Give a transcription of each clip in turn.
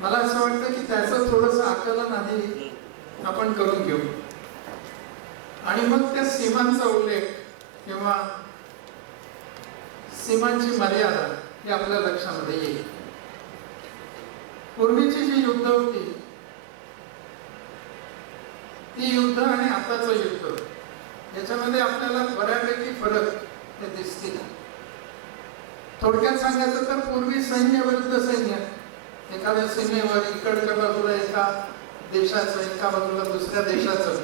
मला असं वाटतं की त्याचं थोडंसं आकलन आधी आपण करून घेऊ आणि मग त्या सीमांचा उल्लेख किंवा सीमांची मर्यादा ही आपल्या लक्षामध्ये येईल. पूर्वीची जी युद्ध होती ती युद्ध आणि आताचं युद्ध याच्यामध्ये आपल्याला बऱ्यापैकी फरक दिसतील. थोडक्यात सांगायचं तर पूर्वी सैन्य विरुद्ध सैन्य, एखाद्या सीमेवर इकडच्या बाजूला एका देशाचं एका बाजूला दुसऱ्या देशाचं,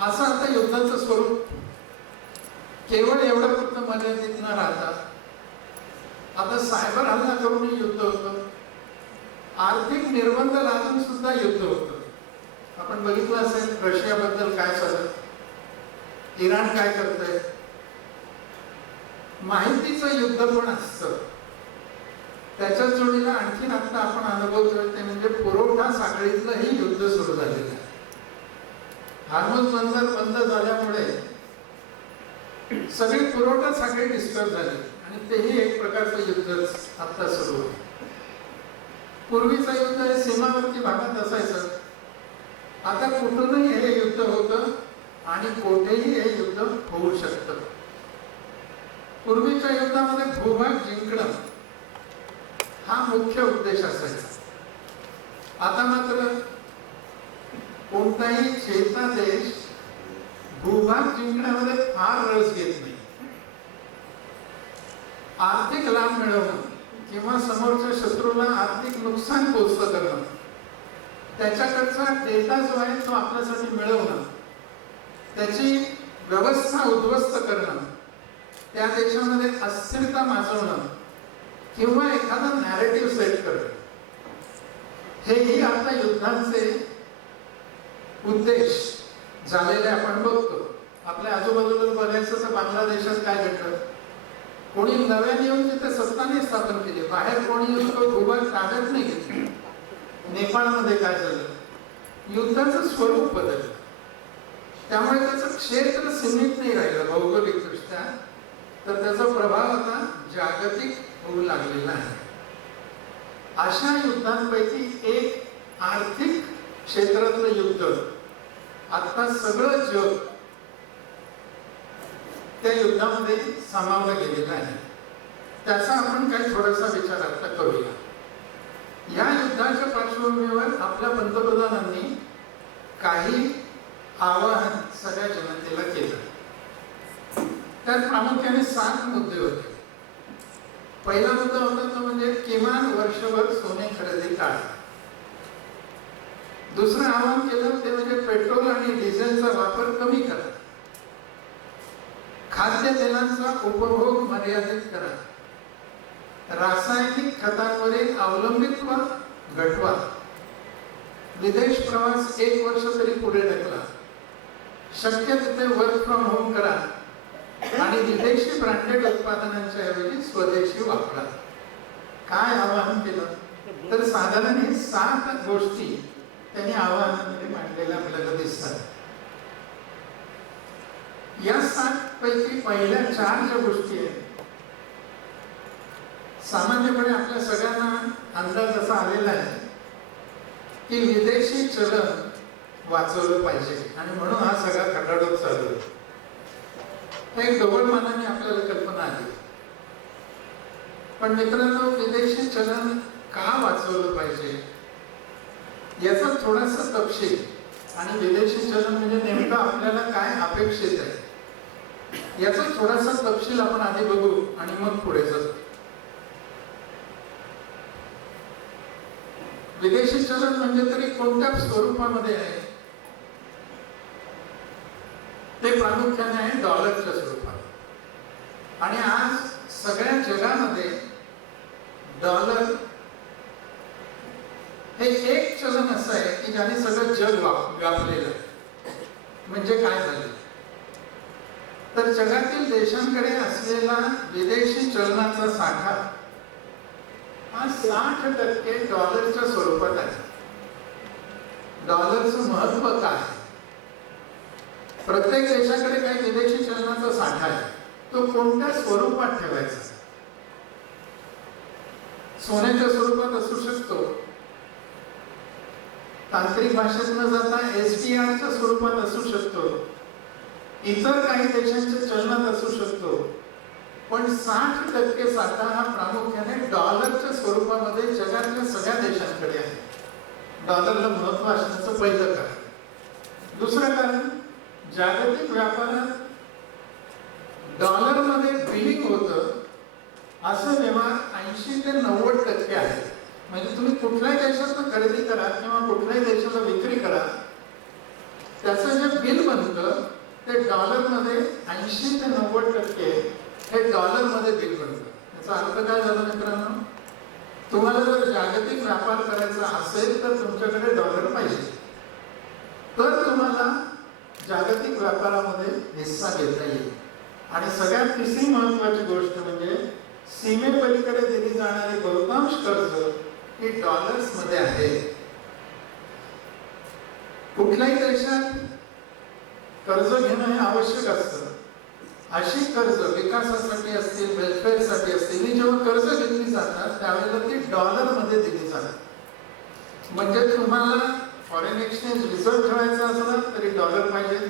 असं आता युद्धाचं स्वरूप केवळ एवढं फक्त मर्यादित न राहता आता सायबर हल्ला करूनही युद्ध होतं, आर्थिक निर्बंध लादून सुद्धा युद्ध होतं. आपण बघितलं असेल रशियाबद्दल काय झालं, इराण काय करतंय. माहितीचं युद्ध पण असतं. त्याच्या जोडीला आणखीन आता आपण अनुभवतोय ते म्हणजे पुरवठा साखळीतलंही युद्ध सुरू झालेलं आहे. हार्मुझ बंदर बंद झाल्यामुळे सगळी पुरवठा साखळी डिस्टर्ब झाली आणि तेही एक प्रकारचं युद्ध आता सुरू आहे. पूर्वीचं युद्ध हे सीमावर्ती भागात असायचं, आता कुठूनही हे युद्ध होतं आणि कोठेही हे युद्ध होऊ शकतं. पूर्वीच्या युद्धामध्ये भूभाग जिंकणं हा मुख्य उद्देश असायचा. आता मात्र कोणताही खेळता देश भूभाग जिंकण्यामध्ये फार रस घेत नाही. आर्थिक लाभ मिळवणं किंवा समोरच्या शत्रूला आर्थिक नुकसान पोचतं करणं, त्याच्याकडचा डेटा जो आहे तो आपल्यासाठी मिळवणं, त्याची व्यवस्था उद्ध्वस्त करणं, त्या देशामध्ये अस्थिरता माजवणं किंवा एखादा नॅरेटिव्ह सेट करणं, हेही आता युद्धांचे उद्देश झालेले आपण बघतो. आपल्या आजूबाजूला बघायचं तर बांगलादेशात काय घडलं, कोणी नव्याने येऊन तिथे सत्ता नाही स्थापन केली, बाहेर कोणी येऊन तो भूभाग ताब्यात नाही घेतला. नेपाळमध्ये काय झालं, युद्धाचं स्वरूप बदललं. त्यामुळे त्याचं क्षेत्र सीमित नाही राहिलं भौगोलिक दृष्ट्या, तर त्याचा प्रभाव आता जागतिक होऊ लागलेला आहे. अशा युद्धांपैकी एक आर्थिक क्षेत्रातलं युद्ध, आता सगळं जग त्या युद्धामध्ये सामावलं गेलेलं आहे. त्याचा आपण काही थोडासा विचार आता करूया. या युद्धाच्या पार्श्वभूमीवर आपल्या पंतप्रधानांनी काही आवाहन सगळ्या जनतेला केलं. त्यात प्रामुख्याने 7 मुद्दे होते. पहिला मुद्दा होता तो म्हणजे किमान वर्षभर सोने खरेदी टाळा. दुसरं आवाहन केलं ते म्हणजे पेट्रोल आणि डिझेलचा वापर कमी करा, खाद्यतेलांचा उपभोग मर्यादित करा, रासायनिक खतांवरील अवलंबित्व घटवा, विदेश प्रवास 1 वर्ष तरी पुढे ढकला, शक्य तिथे वर्क फ्रॉम होम करा आणि विदेशी ब्रँडेड उत्पादनांच्या ऐवजी स्वदेशी वापरा. काय आवाहन केलं तर साधारण हे 7 गोष्टी त्यांनी आवाहनामध्ये मांडलेल्या आपल्याला दिसतात. या 7 पैकी पहिल्या 4 ज्या गोष्टी आहेत, सामान्यपणे आपल्या सगळ्यांना अंदाज असा आलेला आहे की विदेशी चलन वाचवलं पाहिजे आणि म्हणून हा सगळा खटाटोप चालू आहे. एक ढोबळमानाने आपल्याला कल्पना आली. पण मित्रांनो, विदेशी चलन का वाचवलं पाहिजे याचा थोडासा तपशील आणि विदेशी चलन म्हणजे नेमकं आपल्याला काय अपेक्षित आहे याचा थोडासा तपशील आपण आधी बघू आणि मग पुढे जाऊ. विदेशी चलन म्हणजे तरी कोणत्या स्वरूपामध्ये आहे, ते प्रामुख्याने आहे डॉलरच्या स्वरूपात. आणि आज सगळ्या जगामध्ये डॉलर हे एक चलन असं आहे की ज्याने सगळं जग व्यापलेलं आहे. म्हणजे काय झाले तर जगातील देशांकडे असलेला विदेशी चलनाचा साठा हा 60% डॉलरच्या स्वरूपात आहे. डॉलरचं महत्व काय, प्रत्येक देशाकडे काही विदेशी चलनाचा साठा आहे, तो कोणत्या स्वरूपात ठेवायचा. सोन्याच्या स्वरूपात असू शकतो, तांत्रिक भाषेत न जाता SDRच्या स्वरूपात असू शकतो, इतर काही देशांच्या चलनात असू शकतो, पण 60% साठा हा प्रामुख्याने डॉलरच्या स्वरूपामध्ये जगातल्या सगळ्या देशांकडे आहे. डॉलरला महत्व असण्याचं पहिलं कारण. दुसरं कारण, जागतिक व्यापारात डॉलरमध्ये बिलिंग होतं असं व्यवहार 80 ते 90% आहे. म्हणजे तुम्ही कुठल्याही देशातून खरेदी करा किंवा कुठल्याही देशाला विक्री करा, त्याचं जे बिल बनतं ते डॉलरमध्ये 80 ते 90% हे डॉलरमध्ये बिल बनतं. याचा अर्थ काय झाला मित्रांनो? तुम्हाला जर जागतिक व्यापार करायचा असेल तर तुमच्याकडे डॉलर पाहिजे, तर तुम्हाला जागतिक व्यापारामध्ये हिस्सा घेता येईल. आणि सगळ्यात तिसरी महत्वाची गोष्ट म्हणजे सीमेपलीकडे दिली जाणारी बहुतांश कर्ज ही डॉलर्स मध्ये आहे. कुठल्याही देशात कर्ज घेणं हे आवश्यक असतं. अशी कर्ज विकासासाठी असतील, वेलफेअरसाठी असतील, ही जेव्हा कर्ज घेतली जातात त्यावेळेला ती डॉलर मध्ये दिली जातात. म्हणजे तुम्हाला फॉरेन एक्सचेंज रिझर्व ठेवायचा असला तरी डॉलर पाहिजे,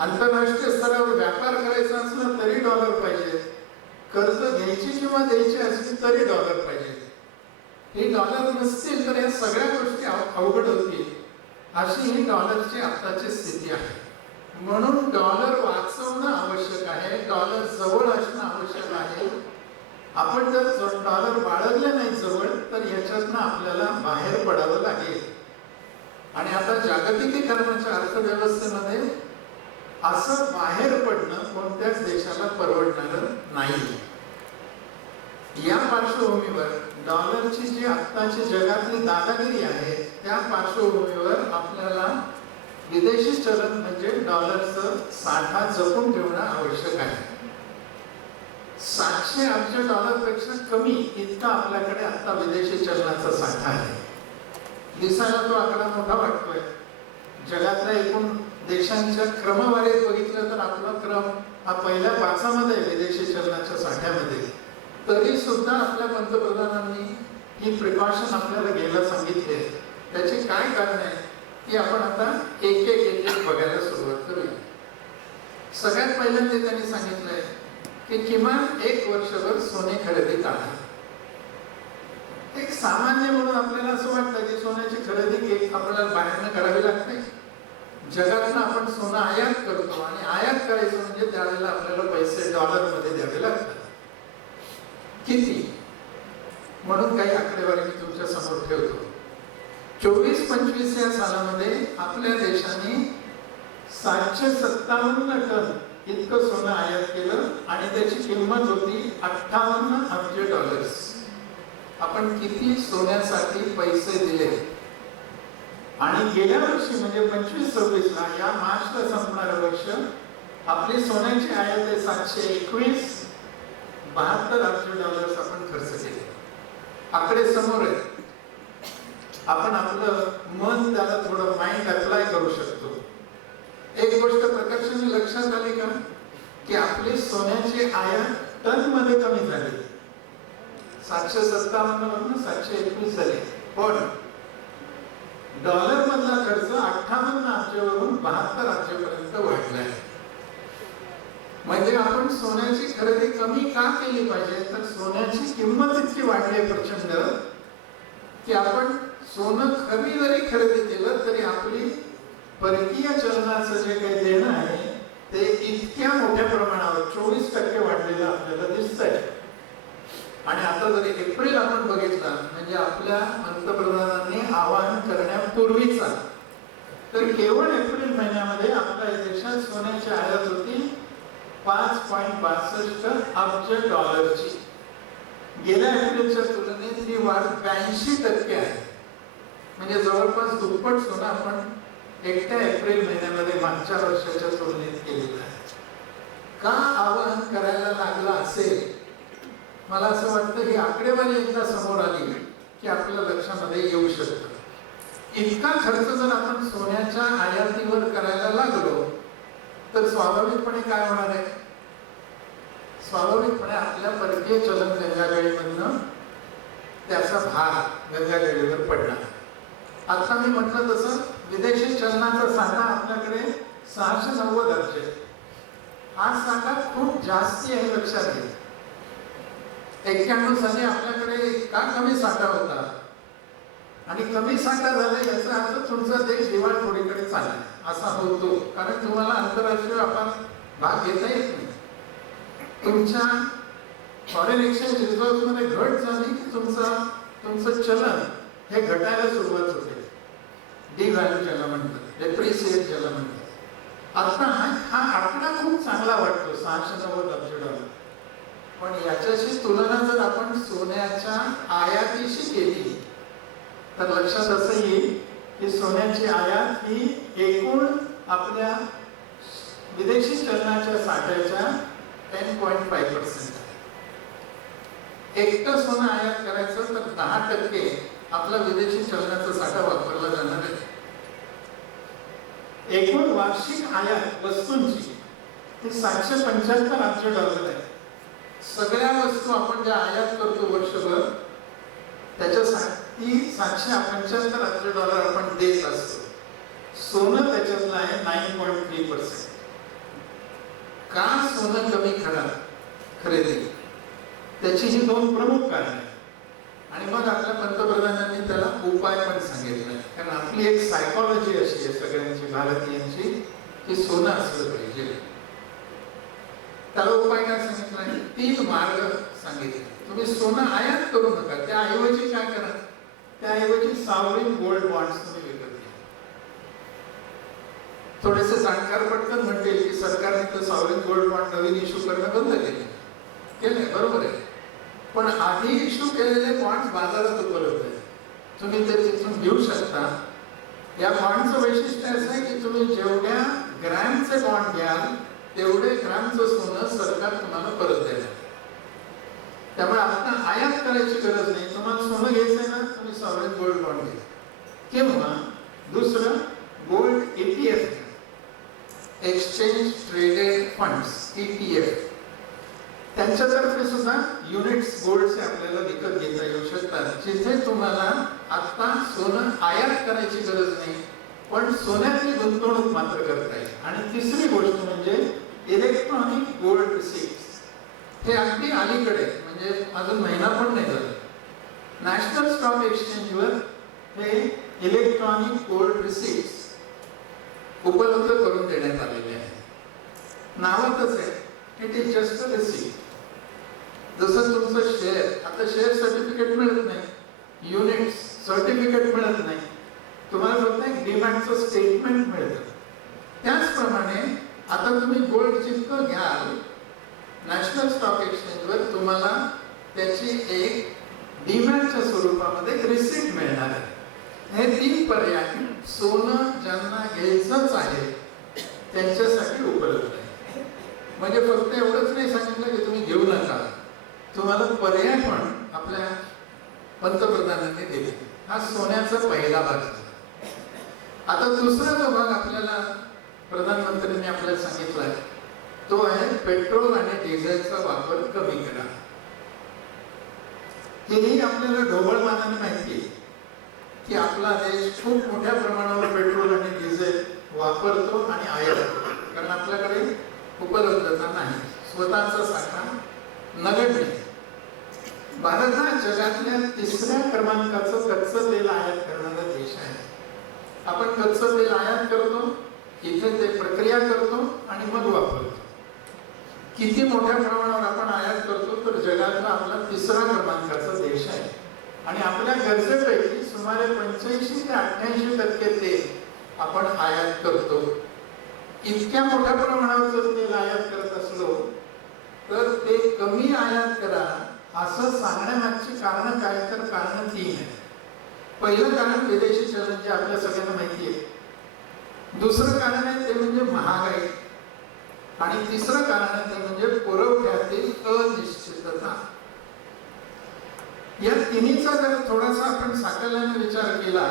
आंतरराष्ट्रीय स्तरावर व्यापार करायचा असला तरी डॉलर पाहिजे, कर्ज घ्यायची किंवा द्यायची असली तरी डॉलर पाहिजे. हे डॉलर नसतील तर या सगळ्या गोष्टी अवघड होतील. अशी ही डॉलरची आताची स्थिती आहे. म्हणून डॉलर वाचवणं आवश्यक आहे, डॉलर जवळ असणं आवश्यक आहे. आपण जर डॉलर बाळगले नाही जवळ तर याच्यातनं आपल्याला बाहेर पडावं लागेल. आणि आता जागतिकीकरणाच्या अर्थव्यवस्थेमध्ये असं बाहेर पडणं कोणत्याच देशाला परवडणार नाही. या पार्श्वभूमीवर डॉलरची जी आत्ताची जगातली दादागिरी आहे त्या पार्श्वभूमीवर आपल्याला विदेशी चलन म्हणजे डॉलरचं साठा जपून ठेवणं आवश्यक आहे. 700 अब्ज डॉलरपेक्षा कमी इतका आपल्याकडे आता विदेशी चलनाचा साठा आहे. दिसायला तो आकडा मोठा वाटतोय. जगातल्या एकूण देशांच्या क्रमवारीत बघितलं तर आपला क्रम हा पहिल्या 5 मध्ये विदेशी चलनाच्या साठ्यामध्ये. तरी सुद्धा आपल्या पंतप्रधानांनी ही प्रिकॉशन आपल्याला घ्यायला सांगितले. त्याचे काय कारण आहे की आपण आता एक एक बघायला सुरुवात करूया. सगळ्यात पहिल्यांदा त्यांनी सांगितलंय की किमान 1 वर्षभर सोने खरेदी करा. एक सामान्य म्हणून आपल्याला असं वाटतं की सोन्याची खरेदी आपल्याला बाहेरनं करावी लागते. जगातनं आपण सोनं आयात करतो आणि आयात करायचं म्हणजे त्यावेळेला आपल्याला पैसे डॉलरमध्ये द्यावे लागतात. किती? म्हणून काही आकडेवारी मी तुमच्या समोर ठेवतो. 24-25 या सालामध्ये आपल्या देशाने 757 टन इतकं सोनं आयात केलं आणि त्याची किंमत होती 58 अब्ज डॉलर्स. आपण किती सोन्यासाठी पैसे दिले? आणि गेल्या वर्षी म्हणजे 25-26 ला या मार्चला संपणारं वर्ष आपली सोन्याची आयात आहे 721 72 अब्ज डॉलर्स आपण खर्च केले. आकडे समोर आहेत. आपण आपलं मन त्याला थोडं माइंड अप्लाय करू शकतो. एक गोष्ट प्रकर्षाने लक्षात आली का की आपली सोन्याची आयात टन मध्ये कमी झाली. 757 वरून 721 झाली, पण डॉलर मधला खर्च 58 अब्जावरून 72 अब्जापर्यंत वाढलाय. म्हणजे आपण सोन्याची खरेदी कमी का केली पाहिजे? तर सोन्याची किंमत इतकी वाढली प्रचंड की आपण सोनं कमी जरी खरेदी केलं तरी आपली परकीय चलनाचं जे काही देणं आहे ते इतक्या मोठ्या प्रमाणावर 24% वाढलेलं आपल्याला दिसतंय. आणि आता जरी एप्रिल आपण बघितला म्हणजे आपल्या पंतप्रधानांनी आवाहन करण्यापूर्वीचा, तर केवळ एप्रिल महिन्यामध्ये आपल्या देशात सोन्याची आयात होती 5.62 अब्ज डॉलरची. गेल्या एप्रिलच्या तुलनेत ही वाढ 82% आहे. म्हणजे जवळपास दुप्पट सोनं आपण एकट्या एप्रिल महिन्यामध्ये मागच्या वर्षाच्या तुलनेत केलेलं आहे. का आवाहन करायला लागलं असेल? मला असं वाटतं ही आकडेवारी एकदा समोर आली की आपल्या लक्षामध्ये येऊ शकतं. इतका खर्च जर आपण सोन्याच्या आयातीवर करायला लागलो तर स्वाभाविकपणे काय होणार आहे? स्वाभाविकपणे आपल्या परकीय चलन गंगाजळीमधनं त्याचा भार गंगाजळीवर पडला. आता मी म्हटलं तसं विदेशी चलनाचा साठा आपल्याकडे 690 अब्ज. हा साठा खूप जास्ती आहे, लक्षात घ्या. 91 साली आपल्याकडे का कमी साठा होता, आणि कमी साठा झाला याचा अर्थ तुमचा देश दिवाळखोरीकडे चालला असा होतो. कारण तुम्हाला आंतरराष्ट्रीय व्यापार भाग घेता येत नाही. तुमच्या फॉरेन एक्सचेंज रिझर्व्ह मध्ये घट झाली की तुमचं चलन हे घटायला सुरुवात होते. डिव्हॅल्यू ज्याला म्हणतात, डेप्रिसिएट ज्याला म्हणतात. आता हा आकडा खूप चांगला वाटतो, 690 अब्ज डॉलर. पण याच्याशी तुलना जर आपण सोन्याच्या आयातीशी केली तर लक्षात असं येईल की सोन्याची आयात ही एकूण आपल्या विदेशी चलनाच्या साठ्याच्या 10.5% आहे. एकटं सोनं आयात करायचं तर 10% आपला विदेशी चलनाचा साठा वापरला जाणार आहे. एकूण वार्षिक आयात वस्तूंची ती 775 अब्ज डॉलर आहे. सगळ्या वस्तू आपण ज्या आयात करतो वर्षभर त्याच्यासाठी 775 अब्ज डॉलर आपण देत असतो. सोनं त्याच्यातलं आहे 9.3%. का सोनं कमी खरेदी? त्याची ही 2 प्रमुख कारण आहेत. आणि मग आपल्या पंतप्रधानांनी त्याला उपाय पण सांगितला. कारण आपली एक सायकॉलॉजी अशी आहे सगळ्यांची, भारतीयांची, की सोनं असलं पाहिजे. त्याला उपाय काय सांगितला? 3 मार्ग सांगितले. तुम्ही सोनं आयात करू नका, त्याऐवजी काय करा? त्याऐवजी सॉवरेन गोल्ड बॉन्ड्स तुम्ही विकत घ्या. थोडेसे जाणकार पटकन म्हणतील की सरकारने तर सॉवरेन गोल्ड बॉन्ड नवीन इश्यू करणं बंद केले, बरोबर आहे. पण आधी इश्यू केलेले बॉन्ड्स बाजारात उपलब्ध आहेत, तुम्ही ते तिथून घेऊ शकता. या बॉन्डचं वैशिष्ट्य असं आहे की तुम्ही जेवढ्या ग्रॅमचे बॉन्ड घ्याल तेवढे ग्रॅमचं सोनं सरकार तुम्हाला परत देणार. त्यामुळे आता आयात करायची गरज नाही. तुम्हाला सोनं घ्यायचंय ना, तुम्ही सॉवरेन गोल्ड बॉन्ड घ्या. किंवा दुसरं gold ETF, exchange traded funds, ETF, त्यांच्यातर्फे सुद्धा युनिट्स गोल्डचे आपल्याला विकत घेता येऊ शकतात, जिथे तुम्हाला आता सोनं आयात करायची गरज नाही, पण सोन्यातली गुंतवणूक मात्र करता येईल. आणि तिसरी गोष्ट म्हणजे इलेक्ट्रॉनिक गोल्ड रिसिप्ट. हे अगदी अलीकडे, म्हणजे अजून महिना पण नाही झाला, नॅशनल स्टॉक एक्सचेंजवर हे इलेक्ट्रॉनिक गोल्ड रिसिप्ट उपलब्ध करून देण्यात आलेले आहे. नावातच आहे, it is just a receipt. जसं तुमचं शेअर, आता शेअर सर्टिफिकेट मिळत नाही, युनिट्स सर्टिफिकेट मिळत नाही, तुम्हाला फक्त एक डिमॅटचं स्टेटमेंट मिळतं. त्याचप्रमाणे आता तुम्ही गोल्ड जितकं घ्याल नॅशनल स्टॉक एक्सचेंजवर तुम्हाला त्याची एक डिमॅटच्या स्वरूपामध्ये एक रिसिप्ट मिळणार आहे. हे 3 पर्याय सोनं ज्यांना घ्यायचंच आहे त्यांच्यासाठी उपलब्ध आहे. म्हणजे फक्त एवढंच नाही सांगितलं की तुम्ही घेऊ नका, तुम्हाला पर्याय पण आपल्या पंतप्रधानांनी दिले. हा सोन्याचा पहिला भाग झाला. आता दुसरा जो भाग आपल्याला प्रधानमंत्र्यांनी आपल्याला सांगितला आहे तो आहे पेट्रोल आणि डिझेलचा वापर कमी करा. हेही आपल्याला ढोबळमानाने माहिती आहे की आपला देश खूप मोठ्या प्रमाणावर पेट्रोल आणि डिझेल वापरतो आणि आयात करतो, कारण आपल्याकडे उपलब्धता नाही, स्वतःचा साठा नगण्य. भारत हा जगातल्या 3ऱ्या क्रमांकाचं कच्चं तेल आयात करणारा देश आहे. आपण कच्चं तेल आयात करतो, इथे ते प्रक्रिया करतो आणि मग वापरतो. किती मोठ्या प्रमाणावर आपण आयात करतो तर जगातला आपला 3रा क्रमांकाचा देश आहे. आणि आपल्या गरजेपैकी सुमारे 85 ते 88% तेल आपण आयात करतो. इतक्या मोठ्या प्रमाणावर जर तेल आयात करत असलो तर ते कमी आयात करा असं सांगण्यामागची कारण काय, तर कारण 3 आहे. पहिलं कारण विदेशी चलन जे आपल्या सगळ्यांना माहिती आहे. दुसरं कारण आहे ते म्हणजे महागाई. आणि तिसरं कारण आहे ते म्हणजे पुरवठ्यातील अनिश्चितता. या तिन्हीचा जर थोडासा आपण साकल्याने विचार केला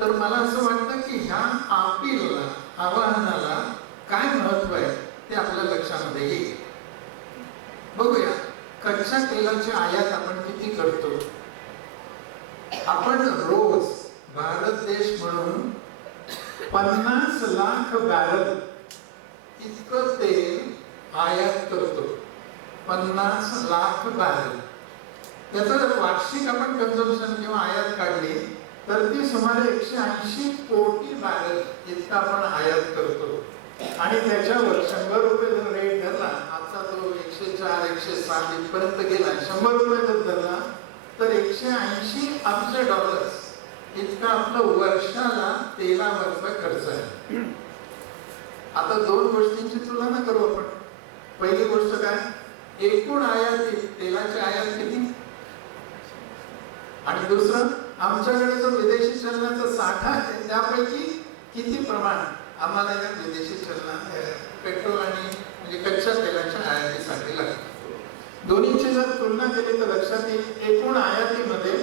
तर मला असं वाटतं की ह्या अपीलला, आवाहनाला काय महत्व आहे ते आपल्या लक्षामध्ये येईल. बघूया, कच्च्या तेलाची आयात आपण किती करतो. 50 लाख बॅरल इतकं तेल आयात करतो. 50 लाख बॅरल. त्याचं जर वार्षिक आपण कन्झम्पशन किंवा आयात काढली तर ती सुमारे 180 कोटी बॅरल इतका आपण आयात करतो. आणि त्याच्यावर 100 रुपये जर रेट धरला, आता तो 104 107 इथपर्यंत गेला, 100 रुपये जर धरला तर 180 अब्ज डॉलर्स इतका आपलं वर्षाला तेलावरचा खर्च आहे. आता दोन गोष्टींची तुलना करू आपण. पहिली गोष्ट काय, एकूण आयात, तेलाची आयात किती, आणि दुसरं आमच्याकडे जो विदेशी चलनाचा साठा आहे त्यापैकी किती प्रमाण आम्हाला या विदेशी चलन पेट्रोल आणि म्हणजे कच्च्या तेलाच्या आयातीसाठी लागते. दोन्हीची जर तुलना केली तर लक्षात येईल एकूण आयातीमध्ये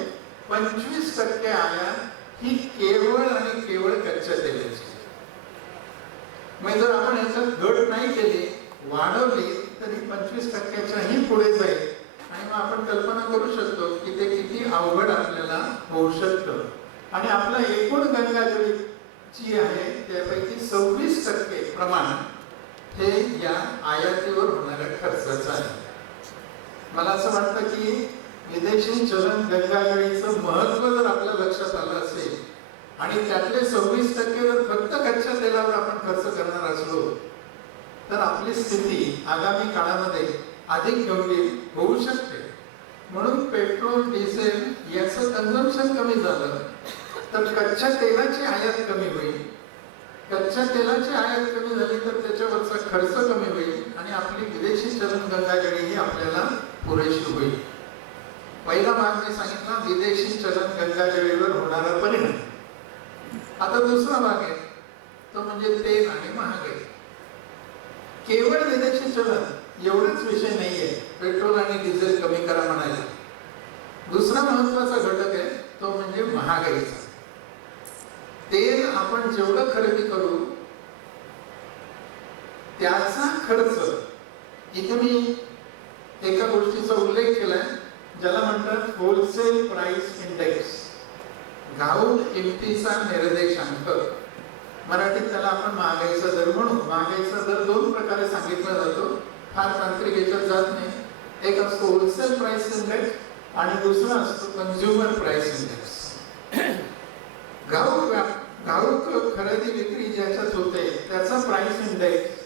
25% आयात ही केवळ आणि केवळ कच्च्या तेलाची. म्हणजे जर आपण याच्यात घट नाही केली, वाढवली तरी 25%च्याही पुढे जाईल. आणि मग आपण कल्पना करू शकतो की ते किती अवघड आपल्याला होऊ शकतं. आणि आपलं एकूण गंगाजळी जी आहे त्यापैकी 26% प्रमाण हे या आयातीवर होणाऱ्या खर्चाचं आहे. मला असं वाटतं की विदेशी चलन गंगाजळीचं महत्व जर आपल्या लक्षात आलं असेल आणि त्यातले 26% जर फक्त कच्च्या तेलावर आपण खर्च करणार असलो तर आपली स्थिती आगामी काळामध्ये अधिक गंभीर होऊ शकते. म्हणून पेट्रोल डिझेल याचं कन्झम्पशन कमी झालं तर कच्च्या तेलाची आयात कमी होईल. कच्च्या तेलाची आयात कमी झाली तर त्याच्यावरचा खर्च कमी होईल आणि आपली विदेशी चलन गंगाजळी ही आपल्याला पुरेशी होईल. पहिला भाग मी सांगितला विदेशी चलन गंगाजळीवर होणारा परिणाम. आता दुसरा भाग आहे तो म्हणजे तेल आणि महागाई. केवळ विदेशी चलन एवढंच विषय नाहीये पेट्रोल आणि डिझेल कमी करा म्हणायला. दुसरा महत्वाचा घटक आहे तो म्हणजे महागाईचा. तेल आपण जेवढं खरेदी करू त्याचा खर्च, इथे मी एका गोष्टीचा उल्लेख केलाय ज्याला म्हणतात होलसेल प्राइस इंडेक्स, घाऊक किमतीचा निर्देशांक. मराठीत त्याला आपण महागाईचा दर म्हणू. महागाईचा दर दोन प्रकारे सांगितला जातो, फार तांत्रिक याच्यात जात नाही. एक असतो होलसेल प्राइस इंडेक्स आणि दुसरा असतो कन्झ्युमर प्राइस इंडेक्स. घाऊक खरेदी विक्री ज्याच्यात होते त्याचा प्राइस इंडेक्स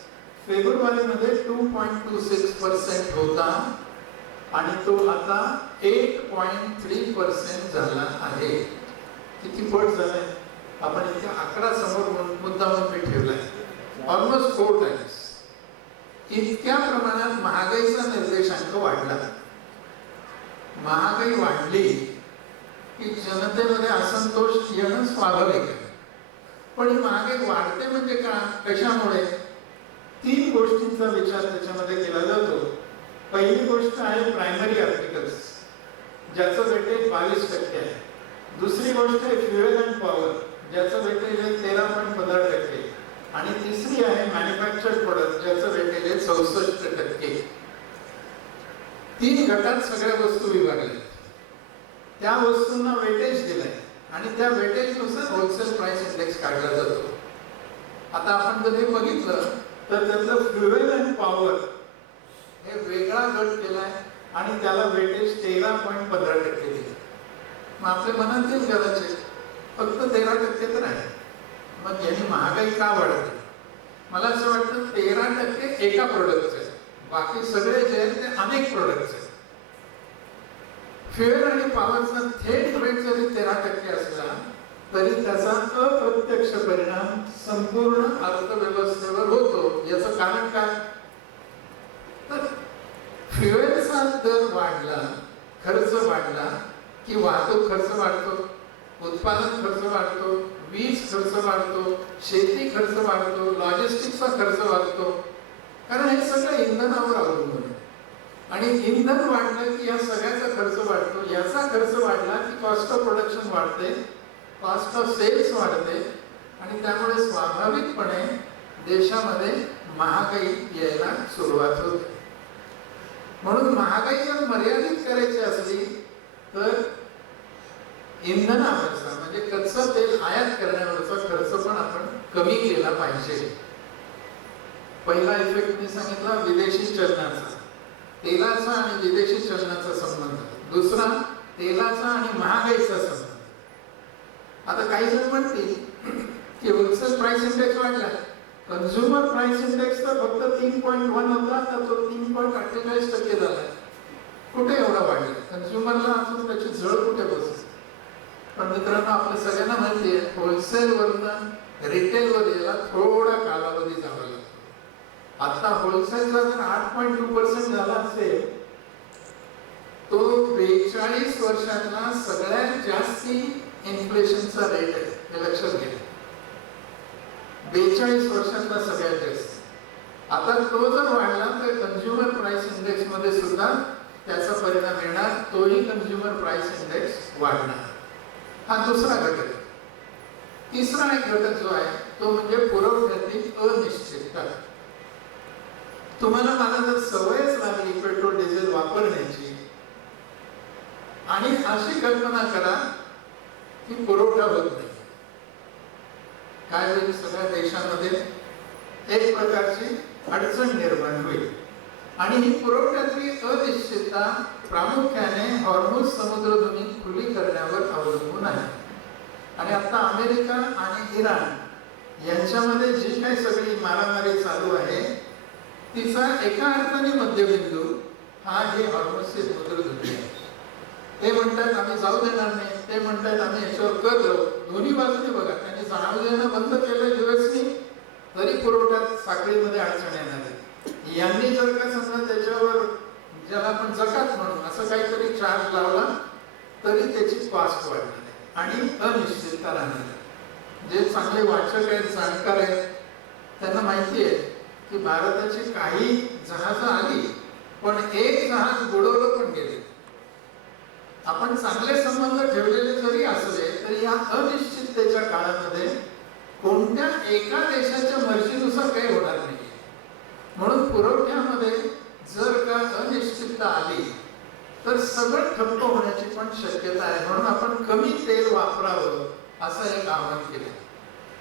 फेब्रुवारीमध्ये 2.26% होता आणि तो आता 8.3% झाला आहे. किती पट झालाय? आपण इथे आकडा समोर मुद्दामून मी ठेवलाय, ऑलमोस्ट 4 टाइम्स. इतक्या प्रमाणात महागाईचा निर्देशांक वाढला. महागाई वाढली की जनतेमध्ये असंतोष येणं स्वाभाविक आहे. पण ही महागाई वाढते म्हणजे का, कशामुळे? 3 गोष्टींचा विचार त्याच्यामध्ये केला जातो. पहिली गोष्ट आहे प्रायमरी आर्टिकल्स ज्याचं वेटेज 22% आहे. दुसरी गोष्ट आहे फ्युएल अँड पॉवर ज्याचं वेटेज आहे 13.15% आणि तिसरी आहे मॅन्युफॅक्चर्ड प्रोडक्ट ज्याचं वेटेज आहे 64%. 3 गटात सगळ्या वस्तू विभागल्या, त्या वस्तूंना वेटेज दिलंय आणि त्या वेटेजनुसार होलसेल प्राइस इंडेक्स काढला जातो. आता आपण जर हे बघितलं तर त्यातलं फ्युएल अँड पॉवर हे वेगळा गट केलाय आणि त्याला वेटेज 13.15% दिलं. मग आपल्या मनात येईल कदाचित फक्त 13% तर आहे, मग यांनी महागाई का वाढते? मला असं वाटतं 13% एका प्रोडक्टचे आहे, बाकी सगळे जे आहेत ते अनेक प्रोडक्टचे आहेत. फ्युएल आणि पॉवरचा थेट रेट जरी 13% असला तरी त्याचा अप्रत्यक्ष परिणाम संपूर्ण अर्थव्यवस्थेवर होतो. याचं कारण काय? तर फ्युएलचा दर वाढला, खर्च वाढला की वाहतूक खर्च वाढतो, उत्पादन खर्च वाढतो, वीज खर्च वाढतो, शेती खर्च वाढतो, लॉजिस्टिक्सचा खर्च वाढतो. कारण हे सगळं इंधनावर अवलंबून आहे आणि इंधन वाढलं की या सगळ्याचा खर्च वाढतो. याचा खर्च वाढला की कॉस्ट ऑफ प्रोडक्शन वाढते, कॉस्ट ऑफ सेल्स वाढते आणि त्यामुळे स्वाभाविकपणे देशामध्ये महागाई यायला सुरुवात होते. म्हणून महागाई जर मर्यादित करायची असली तर इंधनावरचा म्हणजे कच्चं तेल आयात करण्यावरचा खर्च पण आपण कमी केला पाहिजे. पहिला इफेक्ट मी सांगितला विदेशी चलनाचा, तेलाचा आणि विदेशी चलनाचा संबंध. दुसरा तेलाचा आणि महागाईचा संबंध. आता काही जण म्हणतील की होलसेल प्राइस इंडेक्स वाढला, कन्झ्युमर प्राइस इंडेक्स तर फक्त 3.1 होता, तर तो 3.48% झाला. कुठे एवढा वाढला? कन्झ्युमरला अजून त्याची झळ कुठे बसते? पण मित्रांनो, आपल्या सगळ्यांना माहिती आहे होलसेलवरनं रिटेलवर यायला थोडा कालावधी जावा लागतो. आता होलसेलचा जर 8.2% झाला असेल, तो 42 वर्षातला सगळ्यात जास्ती इन्फ्लेशनचा रेट आहे, हे लक्षात घ्या. 42 वर्षातला सगळ्यात जास्त. आता तो जर वाढला तर कन्झ्युमर प्राइस इंडेक्स मध्ये सुद्धा त्याचा परिणाम येणार, तोही कन्झ्युमर प्राइस इंडेक्स वाढणार. हा दुसरा घटक. तिसरा एक घटक जो आहे तो म्हणजे पुरवठ्यातील अनिश्चितता. तुम्हाला मला जर सवयच लागली पेट्रोल डिझेल वापरण्याची आणि अशी कल्पना करा की पुरवठा होत नाही, काय होईल? सगळ्या देशामध्ये एक प्रकारची अडचण निर्माण होईल. आणि ही पुरवठ्यातली अनिश्चितता प्रामुख्याने हॉर्मुझ समुद्रधुनी खुली करण्यावर अवलंबून आहे. आणि आता अमेरिका आणि इराण यांच्यामध्ये जी काही सगळी मारामारी चालू आहे तिचा एका अर्थाने मध्यबिंदू हा हे हॉर्मुझची समुद्रधुनी आहे. ते म्हणतात आम्ही जाऊ देणार नाही, ते म्हणतात आम्ही याच्यावर कर लावू. दोन्ही बाजूने बघा, त्यांनी जाऊ देणं बंद केलं युएसनी, तरी पुरवठ्यात साखळीमध्ये अडचण येणार आहे. यांनी जर का समजा त्याच्यावर ज्याला आपण जकात म्हणून असं काहीतरी चार्ज लावला तरी त्याची कॉस्ट वाढणार आणि अनिश्चितता राहणार. जे चांगले वाचक आहेत, जाणकार आहेत, त्यांना माहिती आहे की भारताची काही जहाजं आली पण एक जहाज बुडवलं पण गेले. आपण चांगले संबंध ठेवलेले जरी असले तरी या अनिश्चिततेच्या काळामध्ये कोणत्या एका देशाच्या मर्जीनुसार काही होणार नाही. म्हणून पुरवठ्यामध्ये जर का अनिश्चितता आली तर सगळं ठप्प होण्याची पण शक्यता आहे. म्हणून आपण कमी तेल वापरावं असं एक आवाहन केलं.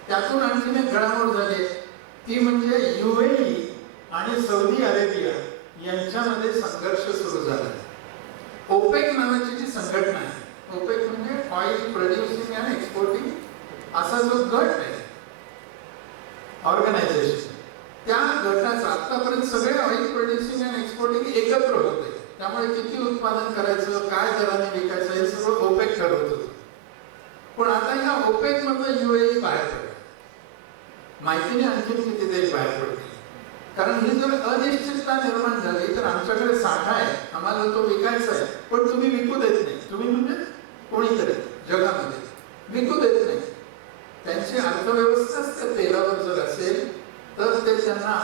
त्यातून आणखीन एक घडामोड झाली, ती म्हणजे UAE आणि सौदी अरेबिया यांच्यामध्ये संघर्ष सुरू झाला. ओपेक नावाची जी संघटना आहे, ओपेक म्हणजे ऑइल प्रोड्युसिंग अँड एक्सपोर्टिंग असा जो गट आहे, ऑर्गनायझेशन, त्या गटाचा आतापर्यंत सगळे ऑइल प्रोड्युसिंग अँड एक्सपोर्टिंग एकत्र होते. त्यामुळे किती उत्पादन करायचं, काय दराने विकायचं हे सगळं ओपेक ठरवत होतं. पण आता या ओपेक मधनं UAE बाहेर पडले. माहितीने आणखी किती देश बाहेर पडले, कारण ही जर अनिश्चितता निर्माण झाली तर आमच्याकडे साठा आहे, आम्हाला तो विकायचा आहे, पण तुम्ही विकू देत नाही. तुम्ही म्हणजे कोणीतरी जगामध्ये विकू देत नाही. त्यांची अर्थव्यवस्थाच त्या तेलावर जर असेल तर ते त्यांना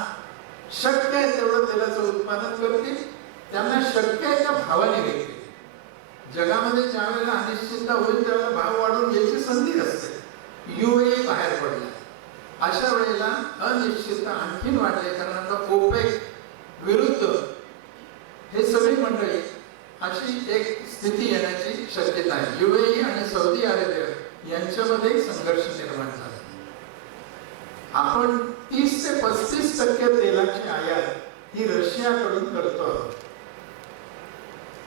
शक्य आहे तेवढं तेलाचं उत्पादन करतील, त्यांना शक्य आहे त्या भावाने विकतील. जगामध्ये ज्या वेळेला अनिश्चितता होईल त्यावेळेला भाव वाढून घ्यायची संधी असते. UAE बाहेर पडला. अशा वेळेला अनिश्चितता आणखीन वाढली, कारण आता ओपेक विरुद्ध हे सगळी मंडळी अशी एक स्थिती येण्याची शक्यता आहे. UAE आणि सौदी अरेबिया यांच्यामध्ये संघर्ष निर्माण झाला. आपण 30 ते 35% तेलाची आयात ही रशियाकडून करतो आहोत.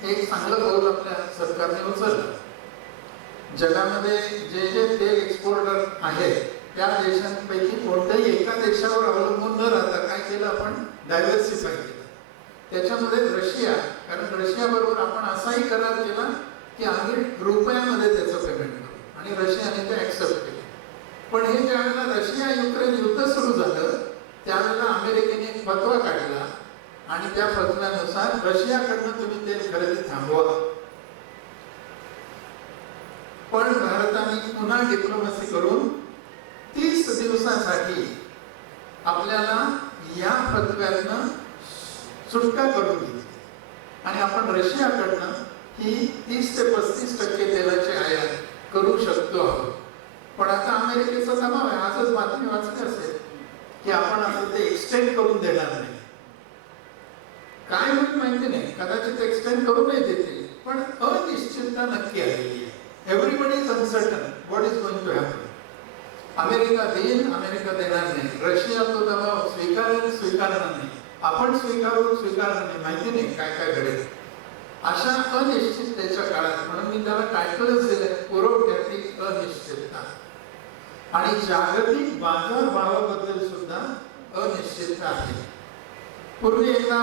एक चांगलं पाऊल आपल्या सरकारने उचललं. जगामध्ये जे जे तेल एक्सपोर्टर आहेत त्या देशांपैकी कोणत्याही एका देशावर अवलंबून न राहता काय केलं, आपण डायव्हर्सिफाय केलं. त्याच्यामध्ये रशिया, कारण रशिया बरोबर आपण असाही करार केला की आम्ही रुपयामध्ये त्याचं पेमेंट करू, आणि रशियाने ते ऍक्सेप्ट केलं. पण हे ज्यावेळेला रशिया युक्रेन युद्ध सुरू झालं त्यावेळेला अमेरिकेने एक फतवा काढला आणि त्या फतव्यानुसार रशियाकडनं तुम्ही तेल खरेदी थांबवा. पण भारताने पुन्हा डिप्लोमसी करून 30 दिवसासाठी आपल्याला या फतव्यातनं सुटका करून घेतली आणि आपण रशियाकडनं ही 30 ते 35% तेलाची आयात करू शकतो आहोत. पण आता अमेरिकेचा दबाव आहे. आजच बातमी वाचली असेल की आपण असं ते एक्सटेंड करून देणार नाही. काय होईल माहिती नाही, कदाचित एक्सटेंड करूनही देतील, पण अनिश्चितता नक्की आलेली आहे. Everybody is uncertain what is going to happen. America देईल, अमेरिका देणार नाही, रशिया तो दबाव स्वीकारेल, स्वीकारणार नाही, आपण स्वीकारणार नाही, माहिती नाही काय काय घडेल. अशा अनिश्चिततेच्या काळात, म्हणून मी त्याला टायटलच दिलंय, पुरवठ्यातील अनिश्चितता. आणि जागतिक बाजारभावाबद्दल सुद्धा अनिश्चितता आहे. पूर्वी एकदा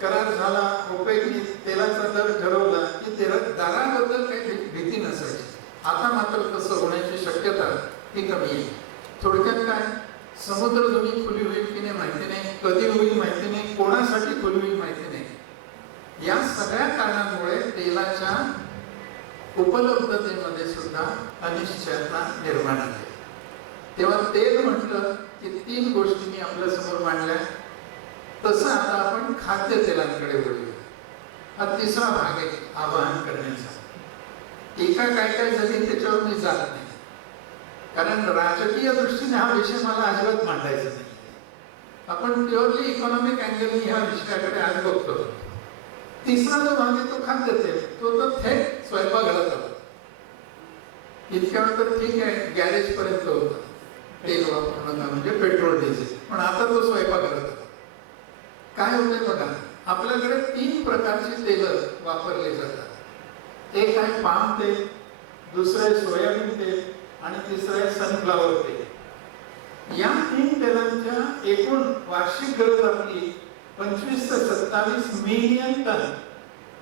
करार झाला, ओपेकने तेलाचा दर ठरवला की दराबद्दल काही भीती नसायची. आता मात्र तसं होण्याची शक्यता ही कमी आहे. थोडक्यात काय, समुद्र जमीन खुली होईल की नाही माहिती नाही, कधी होईल माहिती नाही, कोणासाठी खुली होईल माहिती नाही. या सगळ्या कारणांमुळे तेलाच्या उपलब्धतेमध्ये सुद्धा अनिश्चितता निर्माण झाली. तेव्हा तेल म्हटलं की 3 गोष्टी मी आपल्या समोर मांडल्या. तसं आता आपण खाद्यतेलांकडे वळूया. हा तिसरा भाग आहे आवाहन करण्याचा. टीका काय काय झाली त्याच्यावर मी जात नाही, कारण राजकीय दृष्टीने हा विषय मला अजिबात मांडायचा नाही. आपण प्युअरली इकॉनॉमिक अँगलने ह्या विषयाकडे आज बघतो. तिसरा जो भाग आहे तो खाद्यतेल, तो तर थेट स्वयंपाकघरात आला. इतक्या वेळ तर ठीक आहे, गॅरेज पर्यंत होता तेल वापरू नका म्हणजे पेट्रोल डिझेल, पण आता तो स्वयंपाकघरात आला. काय होतंय बघा, आपल्याकडे 3 प्रकारची तेल वापरली जातात. एक आहे पाम तेल, दुसरं आहे सोयाबीन तेल आणि तिसरं आहे सनफ्लावर तेल. या 3 तेलांच्या एकूण वार्षिक गरज आपली 25 ते 27 मिलियन टन,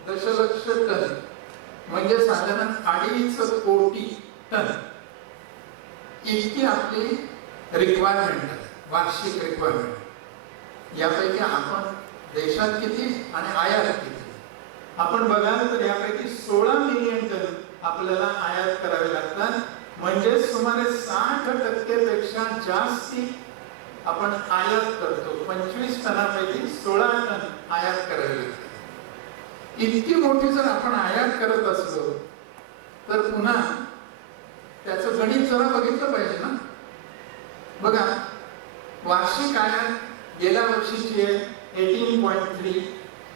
दशलक्ष टन, म्हणजे साधारण 2.5 कोटी टन इतकी आपली रिक्वायरमेंट आहे, वार्षिक रिक्वायरमेंट. यापैकी आपण देशात किती आणि आयात किती? आपण बघाल तर यापैकी 16 मिलियन टन आपल्याला आयात करावे लागतात. म्हणजे सुमारे 60% पेक्षा जास्ती आपण आयात करतो. 25 टनापैकी 16 टन आयात करावी लागते. इतकी मोठी जर आपण आयात करत असलो तर पुन्हा त्याचं गणित जरा बघितलं पाहिजे ना. बघा, वार्षिक आयात गेल्या वर्षीची आहे 18.3